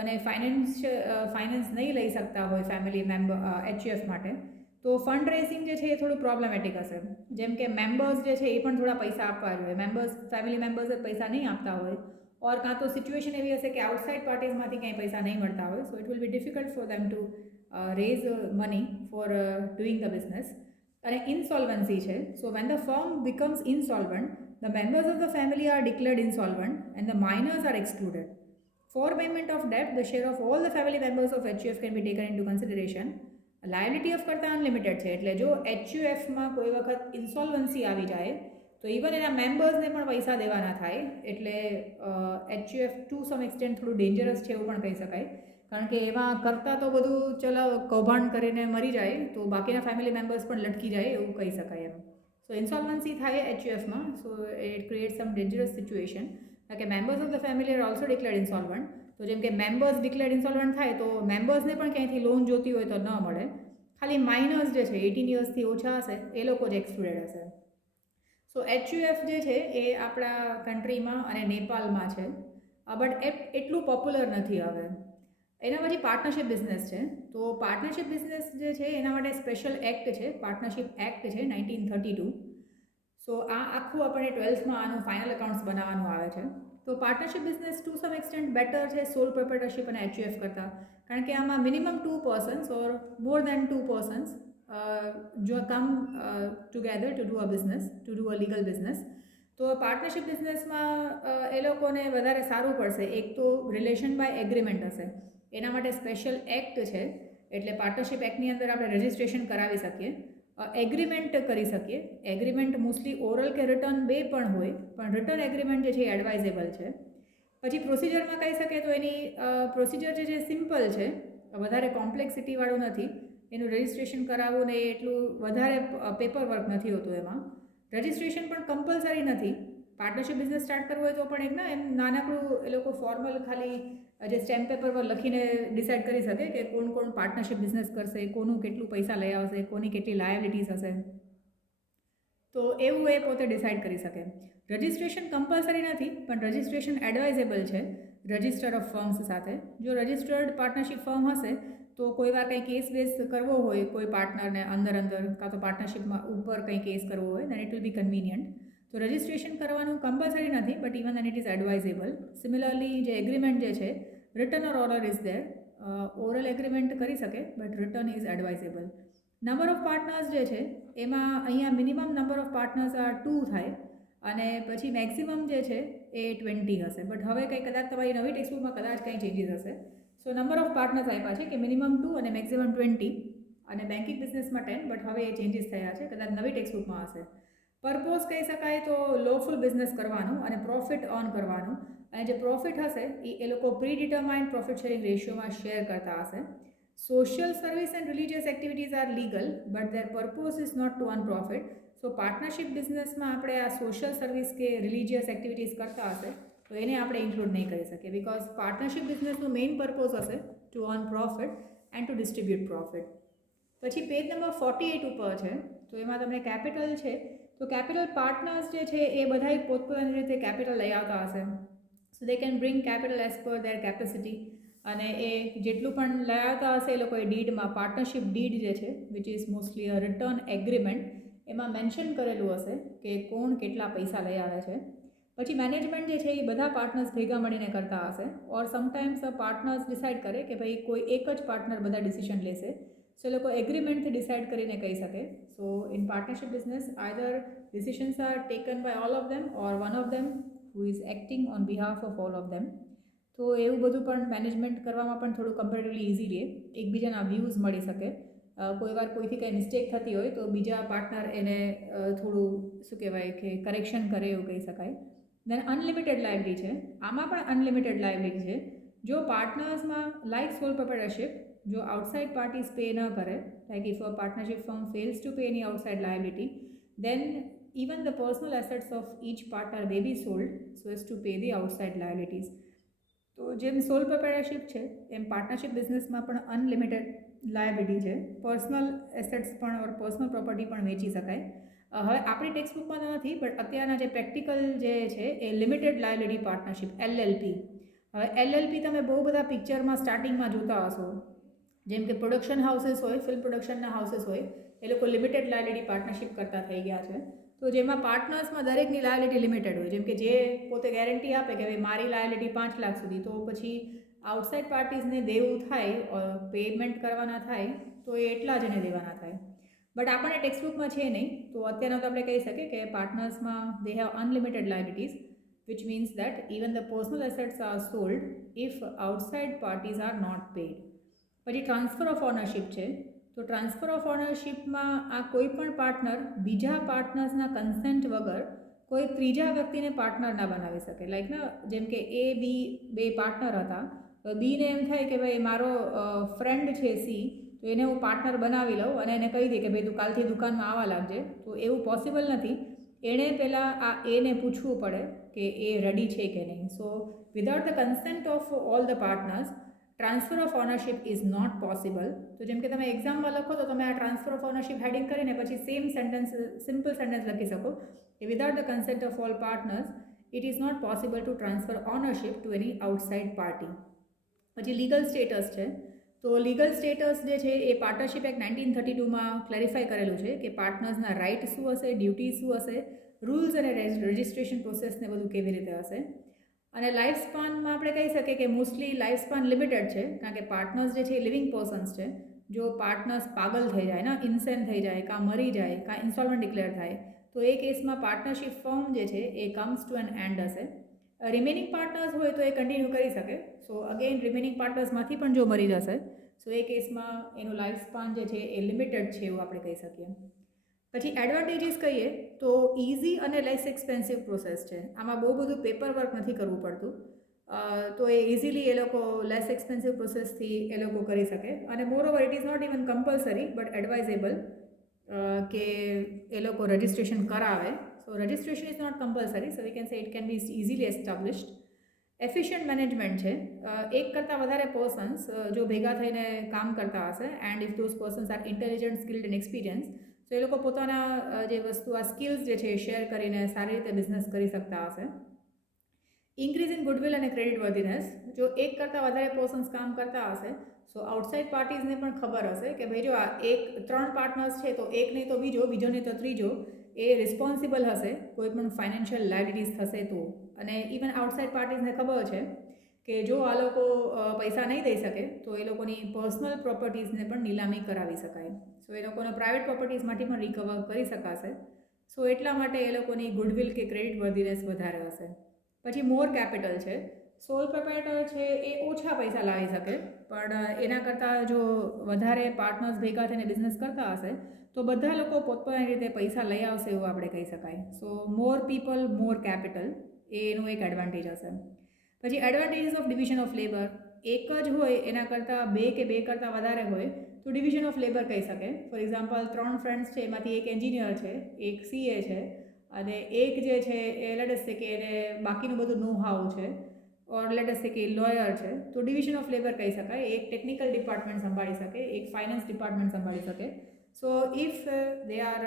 અને ફાઇનાન્સ નહીં લઈ શકતા હોય ફેમિલી મેમ્બર HUF માટે, તો ફંડ રેઝિંગ જે છે એ થોડું પ્રોબ્લેમેટિક હશે. જેમ કે મેમ્બર્સ જે છે એ પણ થોડા પૈસા આપવા જોઈએ. ફેમિલી મેમ્બર્સ જ પૈસા નહીં આપતા હોય, ઓર કાં તો સિચ્યુએશન એવી હશે કે આઉટસાઇડ પાર્ટીઝમાંથી ક્યાંય પૈસા નહીં મળતા હોય, so it will be difficult for them to raise money for doing the business. અને ઇન્સોલ્વન્સી છે. So when the firm becomes insolvent, the members of the family are declared insolvent and the minors are excluded. For payment of debt, the share of all the family members of HUF can be taken into consideration. Liability of કરતાં unlimited છે, એટલે જો HUFમાં કોઈ વખત insolvency આવી જાય તો even એના મેમ્બર્સને પણ પૈસા દેવાના થાય. એટલે HUF ટુ સમ એક્સટેન્ટ થોડું ડેન્જરસ છે એવું પણ કહી શકાય, કારણ કે એમાં કરતાં તો બધું કૌભાંડ કરીને મરી જાય તો બાકીના ફેમિલી મેમ્બર્સ પણ લટકી જાય એવું કહી શકાય એમ. સો ઇન્સોલ્વન્સી થાય HUFમાં, so it create some dangerous situation, કે members of the family are also declared insolvent. તો જેમ કે મેમ્બર્સ ડિક્લેર્ડ ઇન્સોલ્વન્ટ થાય તો મેમ્બર્સને પણ ક્યાંયથી લોન જોતી હોય તો ન મળે. ખાલી માઇનર્સ જે છે 18 યર્સથી ઓછા હશે એ લોકો જ એક્સક્લુડેડ હશે. સો HUF જે છે એ આપણા કન્ટ્રીમાં અને નેપાળમાં છે, બટ એટલું પોપ્યુલર નથી હવે. એના પછી પાર્ટનરશિપ બિઝનેસ છે. તો પાર્ટનરશિપ બિઝનેસ જે છે એના માટે સ્પેશિયલ એક્ટ છે, પાર્ટનરશિપ એક્ટ છે 1932. સો આ આખું આપણે 12થમાં આનું ફાઇનલ એકાઉન્ટ્સ બનાવવાનું આવે છે. તો partnership business to some extent better છે સોલ પ્રોપ્રાઇટરશિપ અને HUF કરતાં, કારણ કે આમાં minimum 2 persons or more than 2 persons જો come together to do a business, to do a legal business. તો પાર્ટનરશિપ બિઝનેસમાં એ લોકોને વધારે સારું પડશે. એક તો રિલેશન બાય એગ્રીમેન્ટ હશે, એના માટે સ્પેશિયલ એક્ટ છે, એટલે પાર્ટનરશિપ એક્ટની અંદર આપણે રજિસ્ટ્રેશન કરાવી શકીએ, એગ્રીમેન્ટ કરી શકીએ. એગ્રીમેન્ટ મોસ્ટલી ઓરલ કે રિટર્ન બે પણ હોય, પણ રિટર્ન એગ્રીમેન્ટ જે છે એ એડવાઇઝેબલ છે. પછી પ્રોસિજરમાં કહી શકીએ તો એની પ્રોસિજર જે છે સિમ્પલ છે, વધારે કોમ્પ્લેક્સિટીવાળું નથી. એનું રજિસ્ટ્રેશન કરાવવું ને એટલું વધારે પેપર વર્ક નથી હોતું એમાં. રજિસ્ટ્રેશન પણ કમ્પલસરી નથી. પાર્ટનરશિપ બિઝનેસ સ્ટાર્ટ કરવો હોય તો પણ એક એમ નાનકડું એ લોકો ફોર્મલ ખાલી જે સ્ટેમ્પ પેપર પર લખીને ડિસાઇડ કરી શકે કે કોણ પાર્ટનરશિપ બિઝનેસ કરશે, કોનું કેટલું પૈસા લઈ આવશે, કોની કેટલી લાયબિલિટીઝ હશે, તો એવું એ પોતે ડિસાઇડ કરી શકે. રજિસ્ટ્રેશન કમ્પલસરી નથી, પણ રજિસ્ટ્રેશન એડવાઇઝેબલ છે રજિસ્ટર ઓફ ફર્મ્સ સાથે. જો રજિસ્ટર્ડ પાર્ટનરશિપ ફર્મ હશે તો કોઈ વાર કંઈ કેસ બેસ કરવો હોય કોઈ પાર્ટનરને અંદર કાં તો પાર્ટનરશિપમાં ઉપર કંઈ કેસ કરવો હોય then it will be convenient. તો રજિસ્ટ્રેશન કરવાનું કમ્પલસરી નથી, but even then it is advisable. Similarly જે એગ્રીમેન્ટ જે છે written or oral is there. Oral agreement કરી શકે but written is advisable. Number of partners જે છે એમાં અહીંયા મિનિમમ નંબર ઓફ પાર્ટનર્સ આ 2 થાય, અને પછી મેક્સિમમ જે છે એ 20 હશે. બટ હવે કંઈ કદાચ તમારી નવી ટેક્સ્ટબુકમાં કદાચ કંઈ ચેન્જીસ હશે. સો નંબર ઓફ પાર્ટનર્સ આપ્યા છે કે મિનિમમ 2 અને મેક્સિમમ 20, અને બેન્કિંગ બિઝનેસમાં 10, બટ હવે એ ચેન્જીસ થયા છે, કદાચ નવી ટેક્સ્ટબુકમાં હશે. પર્પોઝ કહી શકાય તો લોફુલ બિઝનેસ કરવાનું અને પ્રોફિટ અર્ન કરવાનું, અને જે પ્રોફિટ હશે એ લોકો પ્રી ડિટરમાઇન્ડ પ્રોફિટ શેરિંગ રેશિયોમાં શેર કરતા હશે. Social service and religious activities are legal but their purpose is not to earn profit. So partnership બિઝનેસમાં આપણે આ સોશિયલ સર્વિસ કે રિલિજિયસ એક્ટિવિટીઝ કરતા હશે તો એને આપણે ઇન્ક્લુડ નહીં કરી શકીએ, બિકોઝ પાર્ટનરશિપ બિઝનેસનું મેઇન પર્પોઝ હશે to earn profit and to distribute profit. પછી પેજ નંબર 48 ઉપર છે, તો એમાં તમને કેપિટલ છે. તો કેપિટલ પાર્ટનર્સ જે છે એ બધા પોતપોતાની રીતે કેપિટલ લઈ આવતા હશે. So they can bring capital as per their capacity, અને એ જેટલું પણ લઈ આવતા હશે એ લોકોએ ડીડમાં, પાર્ટનરશિપ ડીડ જે છે which is mostly a return agreement, એમાં મેન્શન કરેલું હશે કે કોણ કેટલા પૈસા લઈ આવે છે. પછી મેનેજમેન્ટ જે છે એ બધા પાર્ટનર્સ ભેગા મળીને કરતા હશે, ઓર સમટાઈમ્સ પાર્ટનર્સ ડિસાઇડ કરે કે ભાઈ કોઈ એક જ પાર્ટનર બધા ડિસિઝન લેશે, સો એ લોકો એગ્રીમેન્ટથી ડિસાઇડ કરીને કહી શકે. So in partnership business either decisions are taken by all of them or one of them who is acting on behalf of all of them. તો એવું બધું પણ મેનેજમેન્ટ કરવામાં પણ થોડું કમ્પેરેટિવલી ઇઝી રહે, એકબીજાના વ્યૂઝ મળી શકે. કોઈ વાર કોઈથી કંઈ મિસ્ટેક થતી હોય તો બીજા પાર્ટનર એને થોડું શું કહેવાય કે કરેક્શન કરે એવું કહી શકાય. દેન અનલિમિટેડ લાયબિલિટી છે. આમાં પણ અનલિમિટેડ લાયબિલિટી છે. જો પાર્ટનર્સમાં લાઇક સોલ પ્રોપ્રાઇટરશિપ, જો આઉટસાઇડ પાર્ટીઝ પે ન કરે, like if a partnership firm fails to pay any outside liability, then even the personal assets of each partner may be sold so as to pay the outside liabilities. તો જેમ સોલ પ્રોપ્રાઇટરશિપ છે એમ partnership બિઝનેસમાં પણ unlimited liability છે. Personal assets પણ ઓર personal property પણ વેચી શકાય. હવે આપણી ટેક્સ્ટ બુકમાં તો નથી, બટ અત્યારના જે પ્રેક્ટિકલ જે છે એ લિમિટેડ લાયબિલિટી પાર્ટનરશિપ LLP. હવે LLP તમે બહુ બધા પિક્ચરમાં સ્ટાર્ટિંગમાં જોતા હશો, જેમ કે પ્રોડક્શન હાઉસીસ હોય, ફિલ્મ પ્રોડક્શનના હાઉસીસ હોય, એ લોકો લિમિટેડ લાયબિલિટી પાર્ટનરશિપ કરતા થઈ ગયા છે. તો જેમાં પાર્ટનર્સમાં દરેકની લાયબિલિટી લિમિટેડ હોય, જેમ કે જે પોતે ગેરંટી આપે કે ભાઈ મારી લાયબિલિટી 5 લાખ સુધી, તો પછી આઉટસાઇડ પાર્ટીઝને દેવું થાય, પેમેન્ટ કરવાના થાય, તો એ એટલા જ એને દેવાના થાય. બટ આપણને ટેક્સ્ટબુકમાં છે નહીં, તો અત્યારનો તો આપણે કહી શકીએ કે પાર્ટનર્સમાં they have unlimited liabilities, which means that even the personal assets are sold if outside parties are not paid. પછી ટ્રાન્સફર ઓફ ઓનરશિપ છે. તો ટ્રાન્સફર ઓફ ઓનરશિપમાં આ કોઈ પણ પાર્ટનર બીજા પાર્ટનર્સના કન્સેન્ટ વગર કોઈ ત્રીજા વ્યક્તિને પાર્ટનર ના બનાવી શકે. લાઈક ને, જેમ કે A B બે પાર્ટનર હતા, તો બીને એમ થાય કે ભાઈ મારો ફ્રેન્ડ છે C, તો એને હું પાર્ટનર બનાવી લઉં અને એને કહી દે કે ભાઈ તું કાલથી દુકાનમાં આવવા લાગજે. તો એવું પોસિબલ નથી. એણે પહેલાં આ એને પૂછવું પડે કે એ રેડી છે કે નહીં. So without the consent of all the partners transfer of ownership is not possible. તો જેમ કે તમે એક્ઝામમાં લખો તો તમે આ ટ્રાન્સફર ઓફ ઓનરશિપ હેડિંગ કરીને પછી સેમ સેન્ટેન્સ, સિમ્પલ સેન્ટેન્સ લખી શકો કે without the consent of all partners it is not possible to transfer ownership to any outside party. પછી લીગલ સ્ટેટસ છે. તો લીગલ સ્ટેટસ જે છે એ પાર્ટનરશિપ એક્ટ 1932માં ક્લેરિફાઈ કરેલું છે કે પાર્ટનર્સના રાઇટ શું હશે, ડ્યુટી શું હશે, રૂલ્સ અને રજિસ્ટ્રેશન પ્રોસેસને બધું કેવી રીતે હશે. અને લાઈફ સ્પાનમાં આપણે કહી શકીએ કે મોસ્ટલી લાઈફ સ્પાન લિમિટેડ છે, કારણ કે પાર્ટનર્સ જે છે એ લિવિંગ પર્સન્સ છે. જો પાર્ટનર્સ પાગલ થઈ જાય ને, ઇન્સેન થઈ જાય, કાં મરી જાય, કાં ઇન્સ્ટોલમેન્ટ ડિક્લેર થાય, તો એ કેસમાં પાર્ટનરશિપ ફોર્મ જે છે એ કમ્સ ટુ એન એન્ડ હશે. રિમેનિંગ પાર્ટનર્સ હોય તો એ કન્ટિન્યુ કરી શકે. સો અગેન રિમેનિંગ પાર્ટનર્સમાંથી પણ જો મરી જશે, સો એ કેસમાં એનું લાઈફ સ્પાન જે છે એ લિમિટેડ છે એવું આપણે કહી શકીએ. પછી એડવાન્ટેજીસ કહીએ તો ઇઝી અને લેસ એક્સપેન્સિવ પ્રોસેસ છે. આમાં બહુ બધું પેપર વર્ક નથી કરવું પડતું, તો એ ઇઝીલી એ લોકો લેસ એક્સપેન્સિવ પ્રોસેસથી એ લોકો કરી શકે. અને moreover it is not even compulsory but advisable કે એ લોકો રજિસ્ટ્રેશન કરાવે. So registration is not compulsory, so we can say it can be easily established. Efficient management છે. એક કરતાં વધારે પર્સન્સ જો ભેગા થઈને કામ કરતા હશે and if those persons are intelligent, skilled and experience, તો એ લોકો પોતાના જે વસ્તુ આ સ્કિલ્સ જે છે એ શેર કરીને સારી રીતે બિઝનેસ કરી શકતા હશે. ઇન્ક્રીઝ ઇન ગુડવિલ અને ક્રેડિટ વર્ધીનેસ. જો એક કરતાં વધારે પર્સન્સ કામ કરતા હશે, સો આઉટસાઇડ પાર્ટીઝને પણ ખબર હશે કે ભાઈ જો આ 3 પાર્ટનર્સ છે, તો એક નહીં તો બીજો, બીજો નહીં તો ત્રીજો એ રિસ્પોન્સિબલ હશે કોઈ પણ ફાઇનાન્શિયલ લાયબિલિટીઝ થશે તો. અને ઇવન આઉટસાઇડ પાર્ટીઝને ખબર છે કે જો આ લોકો પૈસા નહીં દઈ શકે તો એ લોકોની પર્સનલ પ્રોપર્ટીઝને પણ નીલામી કરાવી શકાય. સો એ લોકોને પ્રાઇવેટ પ્રોપર્ટીઝમાંથી પણ રિકવર કરી શકાશે. સો એટલા માટે એ લોકોની ગુડવિલ કે ક્રેડિટ વર્ધીનેસ વધારે હશે. પછી મોર કેપિટલ છે. સોલ પ્રોપ્રાઇટર છે એ ઓછા પૈસા લાવી શકે, પણ એના કરતાં જો વધારે પાર્ટનર્સ ભેગા થઈને બિઝનેસ કરતા હશે તો બધા લોકો પોતપોતાની રીતે પૈસા લઈ આવશે એવું આપણે કહી શકાય. સો મોર પીપલ મોર કેપિટલ એ એનું એક એડવાન્ટેજ હશે. પછી advantages of division of labour. એક જ હોય એના કરતાં બે કે બે કરતાં વધારે હોય તો ડિવિઝન ઓફ લેબર કહી શકે. ફોર એક્ઝામ્પલ 3 ફ્રેન્ડ્સ છે, એમાંથી એક એન્જિનિયર છે, એક CA છે અને એક જે છે એ લેટસ સે કે એને બાકીનું બધું નો હાઉ છે, ઓર લેટસ સે કે લોયર છે, તો ડિવિઝન ઓફ લેબર કહી શકાય. એક ટેકનિકલ ડિપાર્ટમેન્ટ સંભાળી શકે, એક ફાઇનાન્સ ડિપાર્ટમેન્ટ સંભાળી શકે. So if they are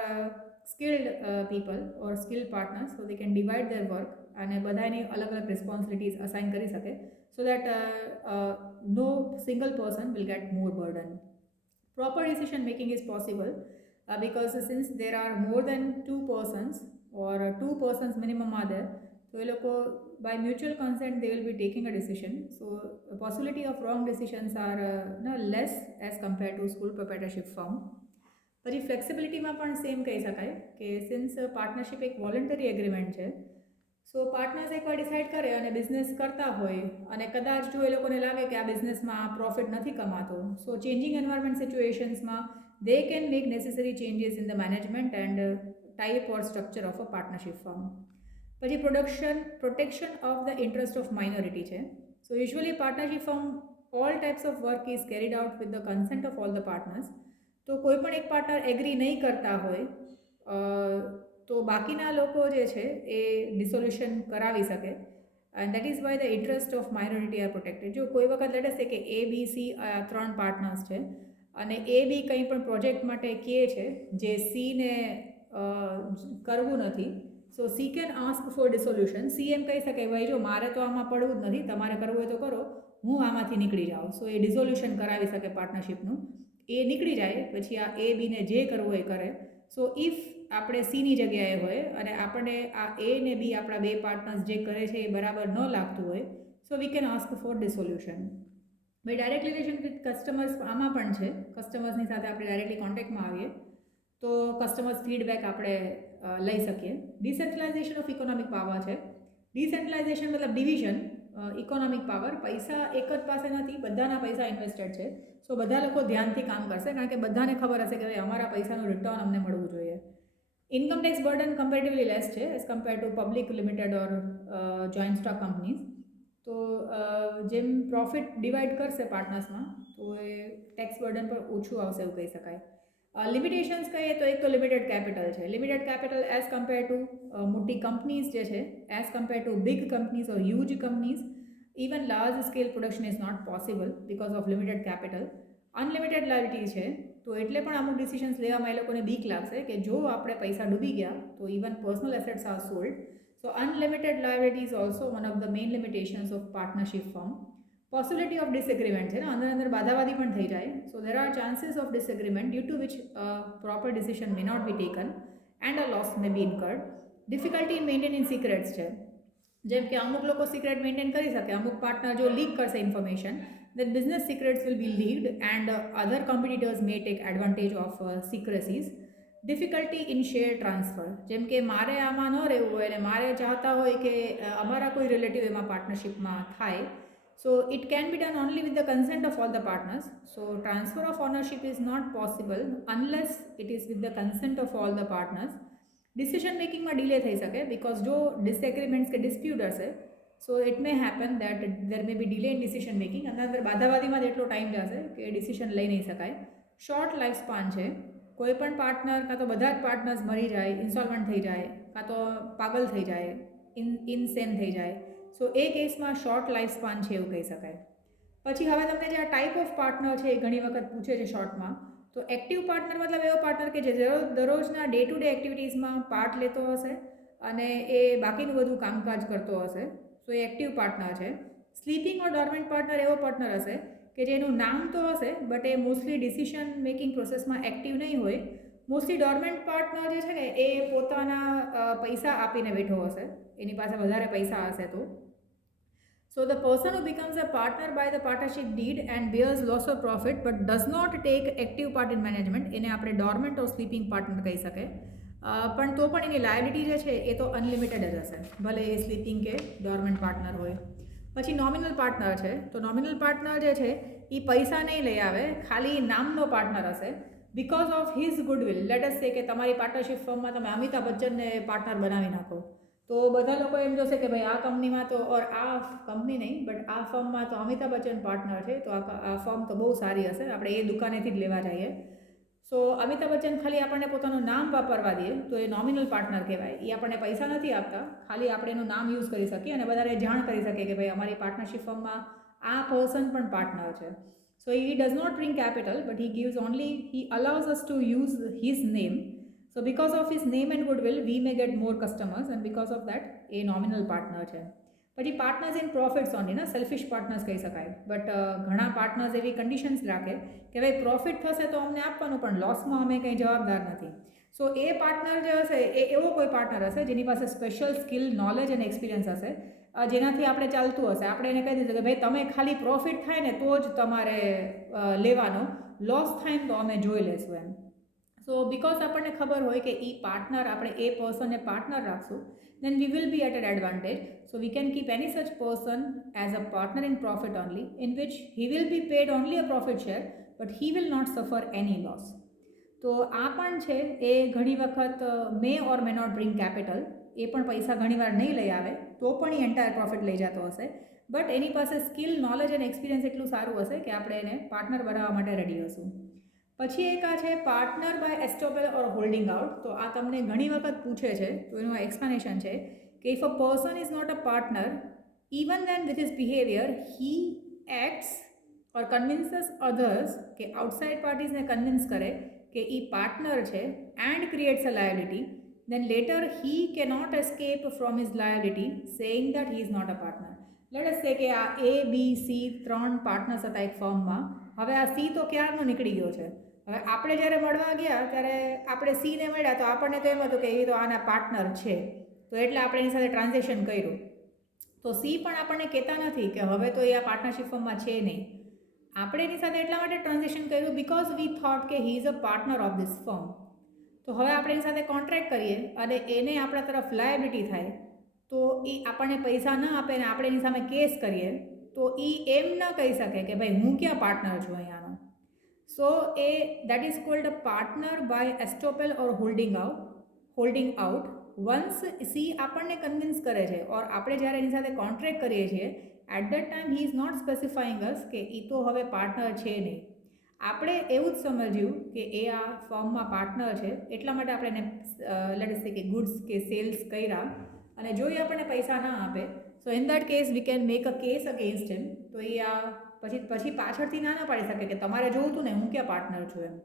skilled people or skilled partners, so they can divide their work અને બધાની અલગ અલગ રિસ્પોન્સિબિલિટીઝ અસાઇન કરી શકે, so that no single person will get more burden. Proper decision making is possible because since there are more than 2 persons or 2 persons minimum are there, so એ લોકો by mutual consent they will be taking a decision. So the possibility of wrong decisions are less as compared to sole proprietorship firm. પછી ફ્લેક્સિબિલિટીમાં પણ same કહી શકાય કે since partnership એક voluntary agreement છે, સો partners એકવાર decide કરે અને બિઝનેસ કરતા હોય અને કદાચ જો એ લોકોને લાગે કે આ બિઝનેસમાં પ્રોફિટ નથી કમાતો, સો ચેન્જિંગ એન્વાયરમેન્ટ સિચ્યુએશન્સમાં they can make necessary changes in the management and type or structure of a partnership firm. પછી protection of the interest of minority છે. So usually partnership firm all types of work is carried out with the consent of all the partners. તો કોઈ પણ એક partner agri નહીં કરતા હોય તો બાકીના લોકો જે છે એ ડિસોલ્યુશન કરાવી શકે and that is why the interest of minority are protected. જો કોઈ વખત લેટ અસ સે કે એ બી સી 3 પાર્ટનર્સ છે અને એ બી કંઈ પણ પ્રોજેક્ટ માટે કહે છે જે સીને કરવું નથી, so she can ask for dissolution. She એમ કહી શકે ભાઈ જો મારે તો આમાં પડવું જ નથી, તમારે કરવું હોય તો કરો, હું આમાંથી નીકળી જાઉં. સો એ ડિસોલ્યુશન કરાવી શકે પાર્ટનરશિપનું. એ નીકળી જાય પછી આ એ બીને જે કરવું હોય એ કરે. સો ઇફ આપણે સીની જગ્યાએ હોય અને આપણને આ એ ને બી આપણા બે પાર્ટનર્સ જે કરે છે એ બરાબર ન લાગતું હોય, સો વી કેન આસ્ક ફોર ડિસોલ્યુશન. ભાઈ ડાયરેક્ટ રિલેશન વિથ કસ્ટમર્સ આમાં પણ છે. કસ્ટમર્સની સાથે આપણે ડાયરેક્ટલી કોન્ટેક્ટમાં આવીએ તો કસ્ટમર્સ ફીડબેક આપણે લઈ શકીએ. ડિસેન્ટ્રલાઇઝેશન ઓફ ઇકોનોમિક પાવર છે. ડિસેન્ટ્રલાઇઝેશન મતલબ ડિવિઝન. ઇકોનોમિક પાવર, પૈસા એક જ પાસે નથી, બધાના પૈસા ઇન્વેસ્ટેડ છે. સો બધા લોકો ધ્યાનથી કામ કરશે કારણ કે બધાને ખબર હશે કે ભાઈ અમારા પૈસાનું રિટર્ન અમને મળવું જોઈએ. Income tax burden comparatively less છે as compare to public limited or joint stock companies. તો જેમ પ્રોફિટ ડિવાઈડ કરશે પાર્ટનર્સમાં તો એ ટેક્સ બર્ડન પર ઓછું આવશે એવું કહી શકાય. લિમિટેશન્સ કહીએ તો એક તો લિમિટેડ કેપિટલ છે. Limited capital as compare to મોટી કંપનીઝ જે છે, as compare to big companies or huge companies, even large scale production is not possible because of limited capital. Unlimited liability છે તો એટલે પણ અમુક ડિસિશન્સ લેવામાં એ લોકોને બીક લાગશે કે જો આપણે પૈસા ડૂબી ગયા તો even personal assets are sold. So unlimited liability is also one of the main limitations of partnership firm. Possibility of disagreement છે ને, અંદર બાધાવાદી પણ થઈ જાય. So there are chances of disagreement due to which proper decision may not be taken and a loss may be incurred. Difficulty in maintaining secrets છે. જેમ કે અમુક લોકો સિક્રેટ મેન્ટેન કરી શકે, અમુક પાર્ટનર જો લીક કરશે information, then business secrets will be leaked and other competitors may take advantage of secrecies. Difficulty in share transfer. જેમ કે મારે આમાં ન રહેવું હોય અને મારે ચાહતા હોય કે અમારા કોઈ રિલેટિવ એમાં પાર્ટનરશિપમાં થાય, so it can be done only with the consent of all the partners. So transfer of ownership is not possible unless it is with the consent of all the partners. Decision મેકિંગમાં delay થઈ શકે because જો disagreements કે dispute હશે, so it may happen that there may be delay in decision making. અંદર બાધાવાદીમાં જ એટલો ટાઈમ જશે કે ડિસિઝન લઈ નહીં શકાય. શોર્ટ લાઈફ સ્પાન છે. કોઈ પણ પાર્ટનર કાં તો બધા જ પાર્ટનર્સ મરી જાય, ઇન્સોલ્વન્ટ થઈ જાય, કાં તો પાગલ થઈ જાય, ઇનસેન થઈ જાય. સો એ કેસમાં શોર્ટ લાઈફ સ્પાન છે એવું કહી શકાય. પછી હવે તમને જે આ ટાઈપ ઓફ પાર્ટનર છે એ ઘણી વખત પૂછે છે શોર્ટમાં. તો એક્ટિવ પાર્ટનર મતલબ એવો પાર્ટનર કે જે દરરોજના ડે ટુ ડે એક્ટિવિટીઝમાં પાર્ટ લેતો હશે અને એ બાકીનું બધું કામકાજ કરતો હશે. સો એ એક્ટિવ પાર્ટનર છે. સ્લીપિંગ ઓર ડોર્મેન્ટ પાર્ટનર એવો પાર્ટનર હશે કે જેનું નામ તો હશે but A mostly decision making પ્રોસેસમાં એક્ટિવ નહીં હોય. મોસ્ટલી ડોર્મેન્ટ પાર્ટનર જે છે ને એ પોતાના પૈસા આપીને બેઠો હશે, એની પાસે વધારે પૈસા હશે તો. So the person who becomes a partner by the partnership deed and bears loss of profit but does not take active part in management, એને આપણે dormant or sleeping partner કહી શકે. પણ તો પણ એની લાયબિલિટી જે છે એ તો અનલિમિટેડ જ હશે, ભલે એ સ્લીપિંગ કે ડોર્મન્ટ પાર્ટનર હોય. પછી નોમિનલ પાર્ટનર છે. તો નોમિનલ પાર્ટનર જે છે એ પૈસા નહીં લઈ આવે, ખાલી નામનો પાર્ટનર હશે because of his goodwill. Let us સે કે તમારી પાર્ટનરશિપ ફર્મમાં તમે અમિતાભ બચ્ચનને પાર્ટનર બનાવી નાખો તો બધા લોકો એમ જોશે કે ભાઈ આ કંપનીમાં તો ઓર આ કંપની નહીં બટ આ ફર્મમાં તો અમિતાભ બચ્ચન પાર્ટનર છે તો આ ફર્મ તો બહુ સારી હશે, આપણે એ દુકાનેથી જ લેવા જઈએ. સો અમિતાભ બચ્ચન ખાલી આપણને પોતાનું નામ વાપરવા દે તો એ નોમિનલ પાર્ટનર કહેવાય. એ આપણને પૈસા નથી આપતા, ખાલી આપણે એનું નામ યુઝ કરી શકીએ અને બધાને જાણ કરી શકીએ કે ભાઈ અમારી પાર્ટનરશિપ ફર્મમાં આ પર્સન પણ પાર્ટનર છે. So he does not bring capital but he gives only, he allows us to use his name. So because of his name and goodwill, we may get more customers and because of that, a nominal partner છે. પછી partners in profits only, ને selfish partners કહી શકાય. But ઘણા partners એવી conditions રાખે કે ભાઈ પ્રોફિટ થશે તો અમને આપવાનું પણ લોસમાં અમે કંઈ જવાબદાર નથી. સો એ પાર્ટનર જે હશે એ એવો કોઈ પાર્ટનર હશે જેની પાસે સ્પેશિયલ સ્કિલ, નોલેજ અને એક્સપિરિયન્સ હશે જેનાથી આપણે ચાલતું હશે. આપણે એને કહી દીધું કે ભાઈ તમે ખાલી પ્રોફિટ થાય ને તો જ તમારે લેવાનો, લોસ થાય ને તો અમે જોઈ લેશું એમ. સો બિકોઝ આપણને ખબર હોય કે એ પાર્ટનર, આપણે એ પર્સનને પાર્ટનર રાખશું, then we will be at an advantage. So we can keep any such person as a partner in profit only, in which he will be paid only a profit share but he will not suffer any loss. તો આ પણ છે એ ઘણી વખત મે ઓર મે not bring capital, એ પણ પૈસા ઘણીવાર નહીં લઈ આવે તો પણ એ એન્ટાયર પ્રોફિટ લઈ જતો હશે બટ એની પાસે સ્કિલ, નોલેજ અને એક્સપિરિયન્સ એટલું સારું હશે કે આપણે એને પાર્ટનર બનાવવા માટે રેડી હશું. પછી એક આ છે partner by estoppel or holding out. તો આ તમને ઘણી વખત પૂછે છે, તો એનું એક્સપ્લેનેશન છે કે if a person is not a partner, even then with his behavior he acts or convinces others, કે outside parties ને કન્વિન્સ કરે કે એ પાર્ટનર છે and creates a liability, then later he cannot escape from his liability saying that he is not a partner. Let us say કે આ A, B, C 3 partners હતા એક ફર્મમાં. હવે આ C તો ક્યારનો નીકળી ગયો છે. હવે આપણે જ્યારે મળવા ગયા ત્યારે આપણે C ને મળ્યા તો આપણને તો એમ હતું કે એ તો આના પાર્ટનર છે, તો એટલે આપણે એની સાથે ટ્રાન્ઝેક્શન કર્યું. તો સી પણ આપણને કહેતા નથી કે હવે તો એ આ પાર્ટનરશિપ ફર્મમાં છે નહીં. આપણે એની સાથે એટલા માટે ટ્રાન્ઝેક્શન કર્યું બિકોઝ વી થોટ કે હી is a partner of this firm. તો હવે આપણે એની સાથે કોન્ટ્રાક્ટ કરીએ અને એને આપણા તરફ લાયબિલિટી થાય, તો એ આપણને પૈસા ન આપે ને આપણે એની સામે કેસ કરીએ તો એ એમ ન કહી શકે કે ભાઈ હું ક્યાં પાર્ટનર છું અહીંયાનો. સો એ that is called a partner by estoppel or holding out. Once she આપણને કન્વિન્સ કરે છે ઓર આપણે જ્યારે એની સાથે કોન્ટ્રાક્ટ કરીએ છીએ, at that time he is not specifying us કે એ તો હવે પાર્ટનર છે નહીં. આપણે એવું જ સમજ્યું કે એ આ ફર્મમાં પાર્ટનર છે, એટલા માટે આપણે એને લેટ અસ સે કે ગુડ્સ કે સેલ્સ કર્યા અને જો એ આપણને પૈસા ના આપે, so in that case we can make a case against him. તો એ આ પછી પાછળથી ના પાડી શકે કે તમારે જોવું હતું ને હું ક્યાં પાર્ટનર છું એમ.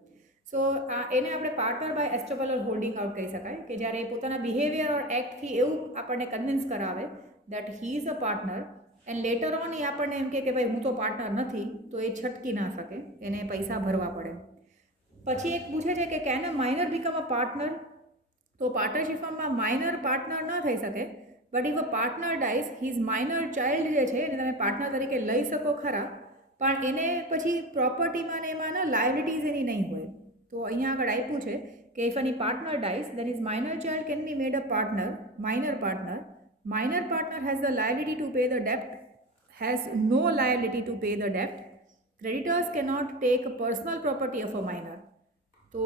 સો એને આપણે partner by estoppel or holding out કહી શકાય, કે જ્યારે એ પોતાના બિહેવિયર ઓર એક્ટથી એવું આપણને કન્વિન્સ કરાવે that he is a partner and later on એ આપણને એમ કે ભાઈ હું તો પાર્ટનર નથી, તો એ છટકી ના શકે, એને પૈસા ભરવા પડે. પછી એક પૂછે છે કે can a minor become a partner. તો પાર્ટનરશિપ ફર્મમાં માઇનર પાર્ટનર ન થઈ શકે, but if a partner dyes his minor child જે છે એને તમે પાર્ટનર તરીકે લઈ શકો ખરા, પણ એને પછી પ્રોપર્ટીમાં ને એમાં લાયબિલિટીઝ એની નહીં હોય. તો અહીંયા આગળ આપ્યું છે કે if any partner dies then is minor child can be made a minor partner has the liability to pay the ડેપ્ટ, has no liability to pay the debt. Creditors cannot take personal property of a minor. તો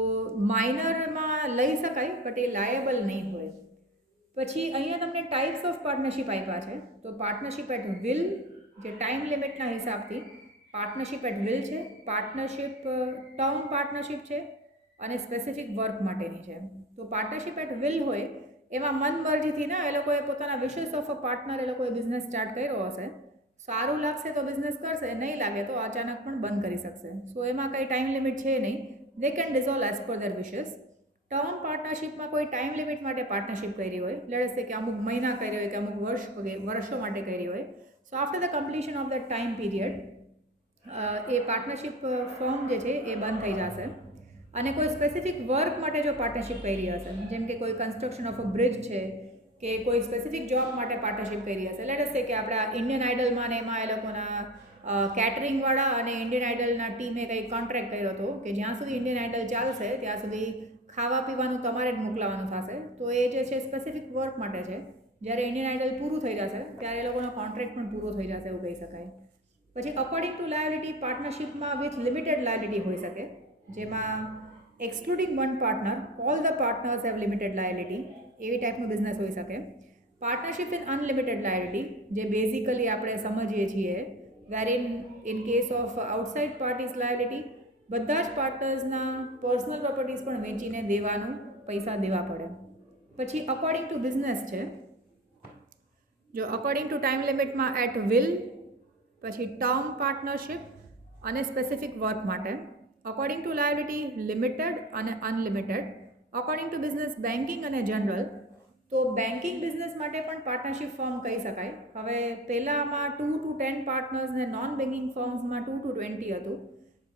માઇનરમાં લઈ શકાય but એ લાયેબલ નહીં હોય. પછી અહીંયા તમને types of partnership આપ્યા છે. તો પાર્ટનરશિપ એટ વિલ, જે ટાઈમ લિમિટના હિસાબથી પાર્ટનરશિપ એટ વિલ છે, પાર્ટનરશિપ ટર્મ પાર્ટનરશિપ છે અને સ્પેસિફિક વર્ક માટેની છે. તો પાર્ટનરશિપ એટ વિલ હોય એમાં મન મરજીથી ના, એ લોકોએ પોતાના વિશેસ ઓફ અ પાર્ટનર એ લોકોએ બિઝનેસ સ્ટાર્ટ કર્યો હશે, સારું લાગશે તો બિઝનેસ કરશે, નહીં લાગે તો અચાનક પણ બંધ કરી શકશે. સો એમાં કંઈ ટાઈમ લિમિટ છે નહીં, they can dissolve as per their wishes. Term પાર્ટનરશિપમાં કોઈ ટાઈમ લિમિટ માટે પાર્ટનરશિપ કરી હોય, લેટ્સ સે કે અમુક મહિના કરી હોય કે અમુક વર્ષો માટે કરી હોય, so after the completion of the time period એ પાર્ટનરશિપ ફર્મ જે છે એ બંધ થઈ જશે. અને કોઈ સ્પેસિફિક વર્ક માટે જો પાર્ટનરશિપ કરી હશે, જેમ કે કોઈ કન્સ્ટ્રક્શન ઓફ અ બ્રિજ છે કે કોઈ સ્પેસિફિક જોબ માટે પાર્ટનરશિપ કરી હશે, લેટ અસ સે કે આપણા ઇન્ડિયન આઇડલમાં ને એમાં એ લોકોના કેટરિંગવાળા અને ઇન્ડિયન આઇડલના ટીમે કંઈ કોન્ટ્રાક્ટ કર્યો હતો કે જ્યાં સુધી ઇન્ડિયન આઇડલ ચાલશે ત્યાં સુધી ખાવા પીવાનું તમારે જ મોકલાવાનું થશે. તો એ જે છે સ્પેસિફિક વર્ક માટે છે. જ્યારે ઇન્ડિયન આઇડલ પૂરું થઈ જશે ત્યારે એ લોકોનો કોન્ટ્રાક્ટ પણ પૂરો થઈ જશે એવું કહી શકાય. પછી અકોર્ડિંગ ટુ લાયબિલિટી પાર્ટનરશિપમાં વિથ લિમિટેડ લાયબિલિટી હોઈ શકે, જેમાં excluding one partner all the partners have limited liability, એવી ટાઈપનો બિઝનેસ હોઈ શકે. પાર્ટનરશિપ ઇન અનલિમિટેડ લાયબિલિટી, જે બેઝિકલી આપણે સમજીએ છીએ, where in case of outside parties liability બધા જ પાર્ટનર્સના પર્સનલ પ્રોપર્ટીઝ પણ વેચીને પૈસા દેવા પડે. પછી અકોર્ડિંગ ટુ બિઝનેસ છે, જો અકોર્ડિંગ ટુ ટાઈમ લિમિટમાં એટ વિલ, પછી ટર્મ પાર્ટનરશિપ અને સ્પેસિફિક વર્ક માટે, અકોર્ડિંગ ટુ લાયબિલિટી લિમિટેડ અને unlimited, according to business banking અને જનરલ. તો બેન્કિંગ બિઝનેસ માટે પણ પાર્ટનરશિપ ફર્મ કહી શકાય. હવે પહેલાંમાં 2 to 10 પાર્ટનર્સ ને નોન બેન્કિંગ ફર્મ્સમાં 2 to 20 હતું.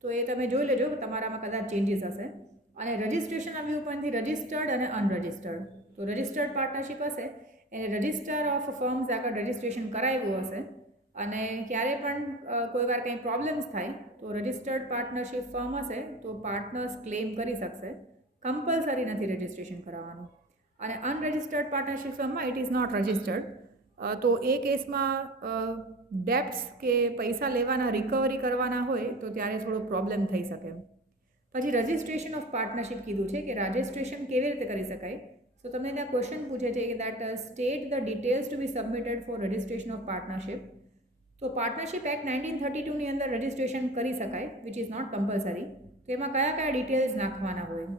તો એ તમે જોઈ લેજો, તમારામાં કદાચ ચેન્જીસ હશે. અને રજિસ્ટ્રેશનના વ્યૂ પોઈન્ટથી રજિસ્ટર્ડ અને અનરજિસ્ટર્ડ. તો રજિસ્ટર્ડ પાર્ટનરશિપ હશે એને રજિસ્ટર ઓફ ફર્મ્સ આગળ રજિસ્ટ્રેશન કરાવ્યું હશે, અને ક્યારે પણ કોઈ વાર કંઈ પ્રોબ્લેમ્સ થાય તો રજિસ્ટર્ડ પાર્ટનરશિપ ફર્મ હશે તો પાર્ટનર્સ ક્લેમ કરી શકશે, કમ્પલસરી નથી રજિસ્ટ્રેશન કરાવવાનું. અને અનરજિસ્ટર્ડ પાર્ટનરશિપ ફર્મમાં ઇટ ઇઝ નોટ રજિસ્ટર્ડ, તો એ કેસમાં ડેપ્ટ્સ કે પૈસા લેવાના રિકવરી કરવાના હોય તો ત્યારે થોડો પ્રોબ્લેમ થઈ શકે. પછી રજિસ્ટ્રેશન ઓફ પાર્ટનરશિપ કીધું છે કે રજિસ્ટ્રેશન કેવી રીતે કરી શકાય. સો તમને ત્યાં ક્વેશ્ચન પૂછે છે કે that state the details to be submitted for registration of partnership. તો પાર્ટનરશિપ એક્ટ 1932ની અંદર રજિસ્ટ્રેશન કરી શકાય, વિચ ઇઝ નોટ કમ્પલસરી. તો તો એમાં કયા કયા ડિટેલ્સ નાખવાના હોય.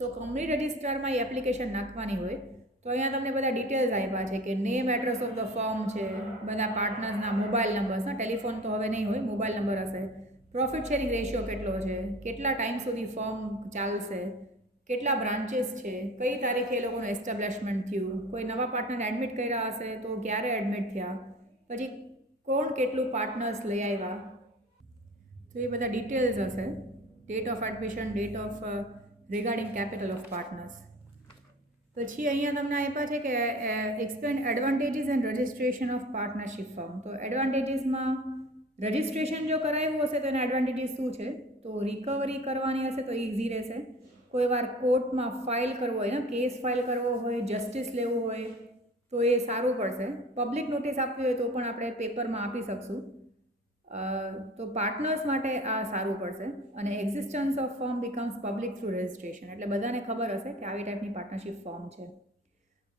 તો કોમ્યુનિટી રજિસ્ટરમાં એ એપ્લિકેશન નાખવાની હોય. તો અહીંયા તમને બધા ડિટેલ્સ આપ્યા છે કે name address of the firm છે, બધા પાર્ટનર્સના મોબાઈલ નંબર્સ, ટેલિફોન તો હવે નહીં હોય, મોબાઈલ નંબર હશે, પ્રોફિટ શેરિંગ રેશિયો કેટલો છે, કેટલા ટાઈમ સુધી ફર્મ ચાલશે, કેટલા બ્રાન્ચીસ છે, કઈ તારીખે એ લોકોનું એસ્ટાબ્લિશમેન્ટ થયું, કોઈ નવા પાર્ટનર એડમિટ કર્યા હશે તો ક્યારે એડમિટ થયા, પછી કોણ કેટલું પાર્ટનર્સ લઈ આવ્યા, તો એ બધા ડિટેલ્સ હશે. Date of admission, date of regarding capital of partners. પછી અહીંયા તમને આપ્યા છે કે explain advantages and registration of partnership firm. તો એડવાન્ટેજીસમાં રજિસ્ટ્રેશન જો કરાવ્યું હશે તો એના એડવાન્ટેજીસ શું છે? તો રિકવરી કરવાની હશે તો ઇઝી રહેશે. કોઈ વાર કોર્ટમાં ફાઇલ કરવો હોય ને, કેસ ફાઇલ કરવો હોય, જસ્ટિસ લેવું હોય તો એ સારું પડશે. પબ્લિક નોટિસ આપવી હોય તો પણ આપણે પેપરમાં આપી શકશું. તો પાર્ટનર્સ માટે આ સારું પડશે. અને existence of firm becomes public through registration, એટલે બધાને ખબર હશે કે આવી ટાઈપની પાર્ટનરશિપ ફર્મ છે.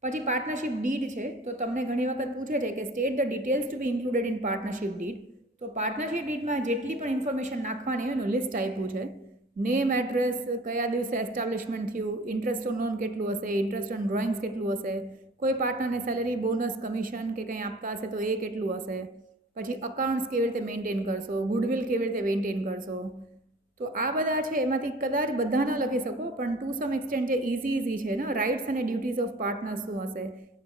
પછી પાર્ટનરશિપ ડીડ છે. તો તમને ઘણી વખત પૂછે છે કે state the details to be included in partnership deed. તો પાર્ટનરશિપ ડીડમાં જેટલી પણ ઇન્ફોર્મેશન નાખવાની હોય એનું લિસ્ટ આપ્યું છે. નેમ, એડ્રેસ, કયા દિવસે એસ્ટાબ્લિશમેન્ટ થયું, ઇન્ટરેસ્ટ ઓન લોન કેટલું હશે, ઇન્ટરેસ્ટ ઓન ડ્રોઈંગ્સ કેટલું હશે, કોઈ પાર્ટનરને સેલરી, બોનસ, કમિશન કે કંઈ આપતા હશે તો એ કેટલું હશે, પછી અકાઉન્ટ્સ કેવી રીતે મેન્ટેન કરશો, ગુડવિલ કેવી રીતે મેન્ટેન કરશો. તો આ બધા છે એમાંથી કદાચ બધા ન લખી શકો, પણ ટુ સમ એક્સટેન્ટ જે ઇઝી છે ને, રાઇટ્સ અને ડ્યુટીઝ ઓફ પાર્ટનર્સ શું હશે,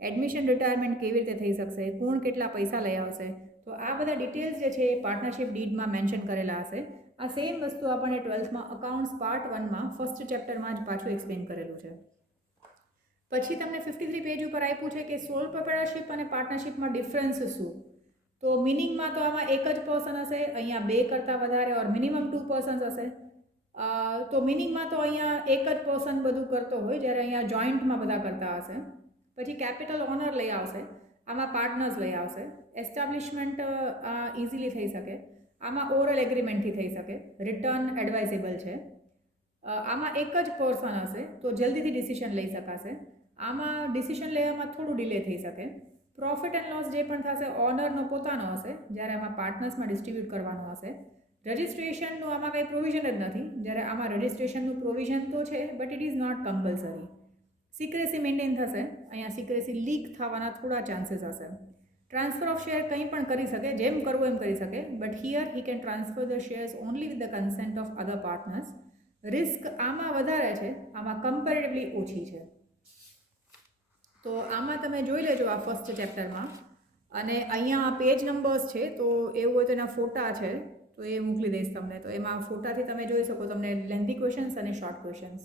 એડમિશન રિટાયરમેન્ટ કેવી રીતે થઈ શકશે, કોણ કેટલા પૈસા લઈ આવશે, તો આ બધા ડિટેલ્સ જે છે એ પાર્ટનરશિપ ડીડમાં મેન્શન કરેલા હશે. આ સેમ વસ્તુ આપણને 12થમાં અકાઉન્ટ્સ પાર્ટ 1માં ફર્સ્ટ ચેપ્ટરમાં જ પાછું એક્સપ્લેન કરેલું છે. પછી તમને 53 પેજ ઉપર આપ્યું છે કે સોલ પ્રોપ્રાઇટરશિપ અને પાર્ટનરશિપમાં ડિફરન્સ શું. તો મિનિંગમાં તો આમાં એક જ પર્સન હશે, અહીંયા 2 કરતાં વધારે ઓર મિનિમમ 2 પર્સન્સ હશે. તો મિનિંગમાં તો અહીંયા એક જ પર્સન બધું કરતો હોય, જ્યારે અહીંયા જોઈન્ટમાં બધા કરતા હશે. પછી કેપિટલ ઓનર લઈ આવશે, આમાં પાર્ટનર્સ લઈ આવશે. એસ્ટાબ્લિશમેન્ટ ઇઝીલી થઈ શકે, આમાં ઓરલ એગ્રીમેન્ટથી થઈ શકે, રિટર્ન એડવાઇઝેબલ છે. આમાં એક જ પર્સન હશે તો જલ્દીથી ડિસિશન લઈ શકાશે, આમાં ડિસિશન લેવામાં થોડું ડિલે થઈ શકે. પ્રોફિટ એન્ડ લોસ જે પણ થશે ઓનરનો પોતાનો હશે, જ્યારે આમાં પાર્ટનર્સમાં ડિસ્ટ્રીબ્યુટ કરવાનો હશે. રજિસ્ટ્રેશનનું આમાં કંઈ પ્રોવિઝન જ નથી, જ્યારે આમાં રજિસ્ટ્રેશનનું પ્રોવિઝન તો છે but it is not compulsory. Secrecy maintain થશે, અહીંયા સિક્રેસી લીક થવાના થોડા ચાન્સીસ હશે. ટ્રાન્સફર ઓફ શેર કંઈ પણ કરી શકે, જેમ કરવું એમ કરી શકે, but here he can transfer the shares only with the consent of other partners. Risk આમાં વધારે છે, આમાં કમ્પેરેટિવલી ઓછી છે. તો આમાં તમે જોઈ લેજો આ ફર્સ્ટ ચેપ્ટરમાં. અને અહીંયા પેજ નંબર્સ છે, તો એવું હોય તો એના ફોટા છે તો એ મોકલી દઈશ તમને. તો એમાં ફોટાથી તમે જોઈ શકો તમને લેન્ધી ક્વેશ્ચન્સ અને શોર્ટ ક્વેશ્ચન્સ.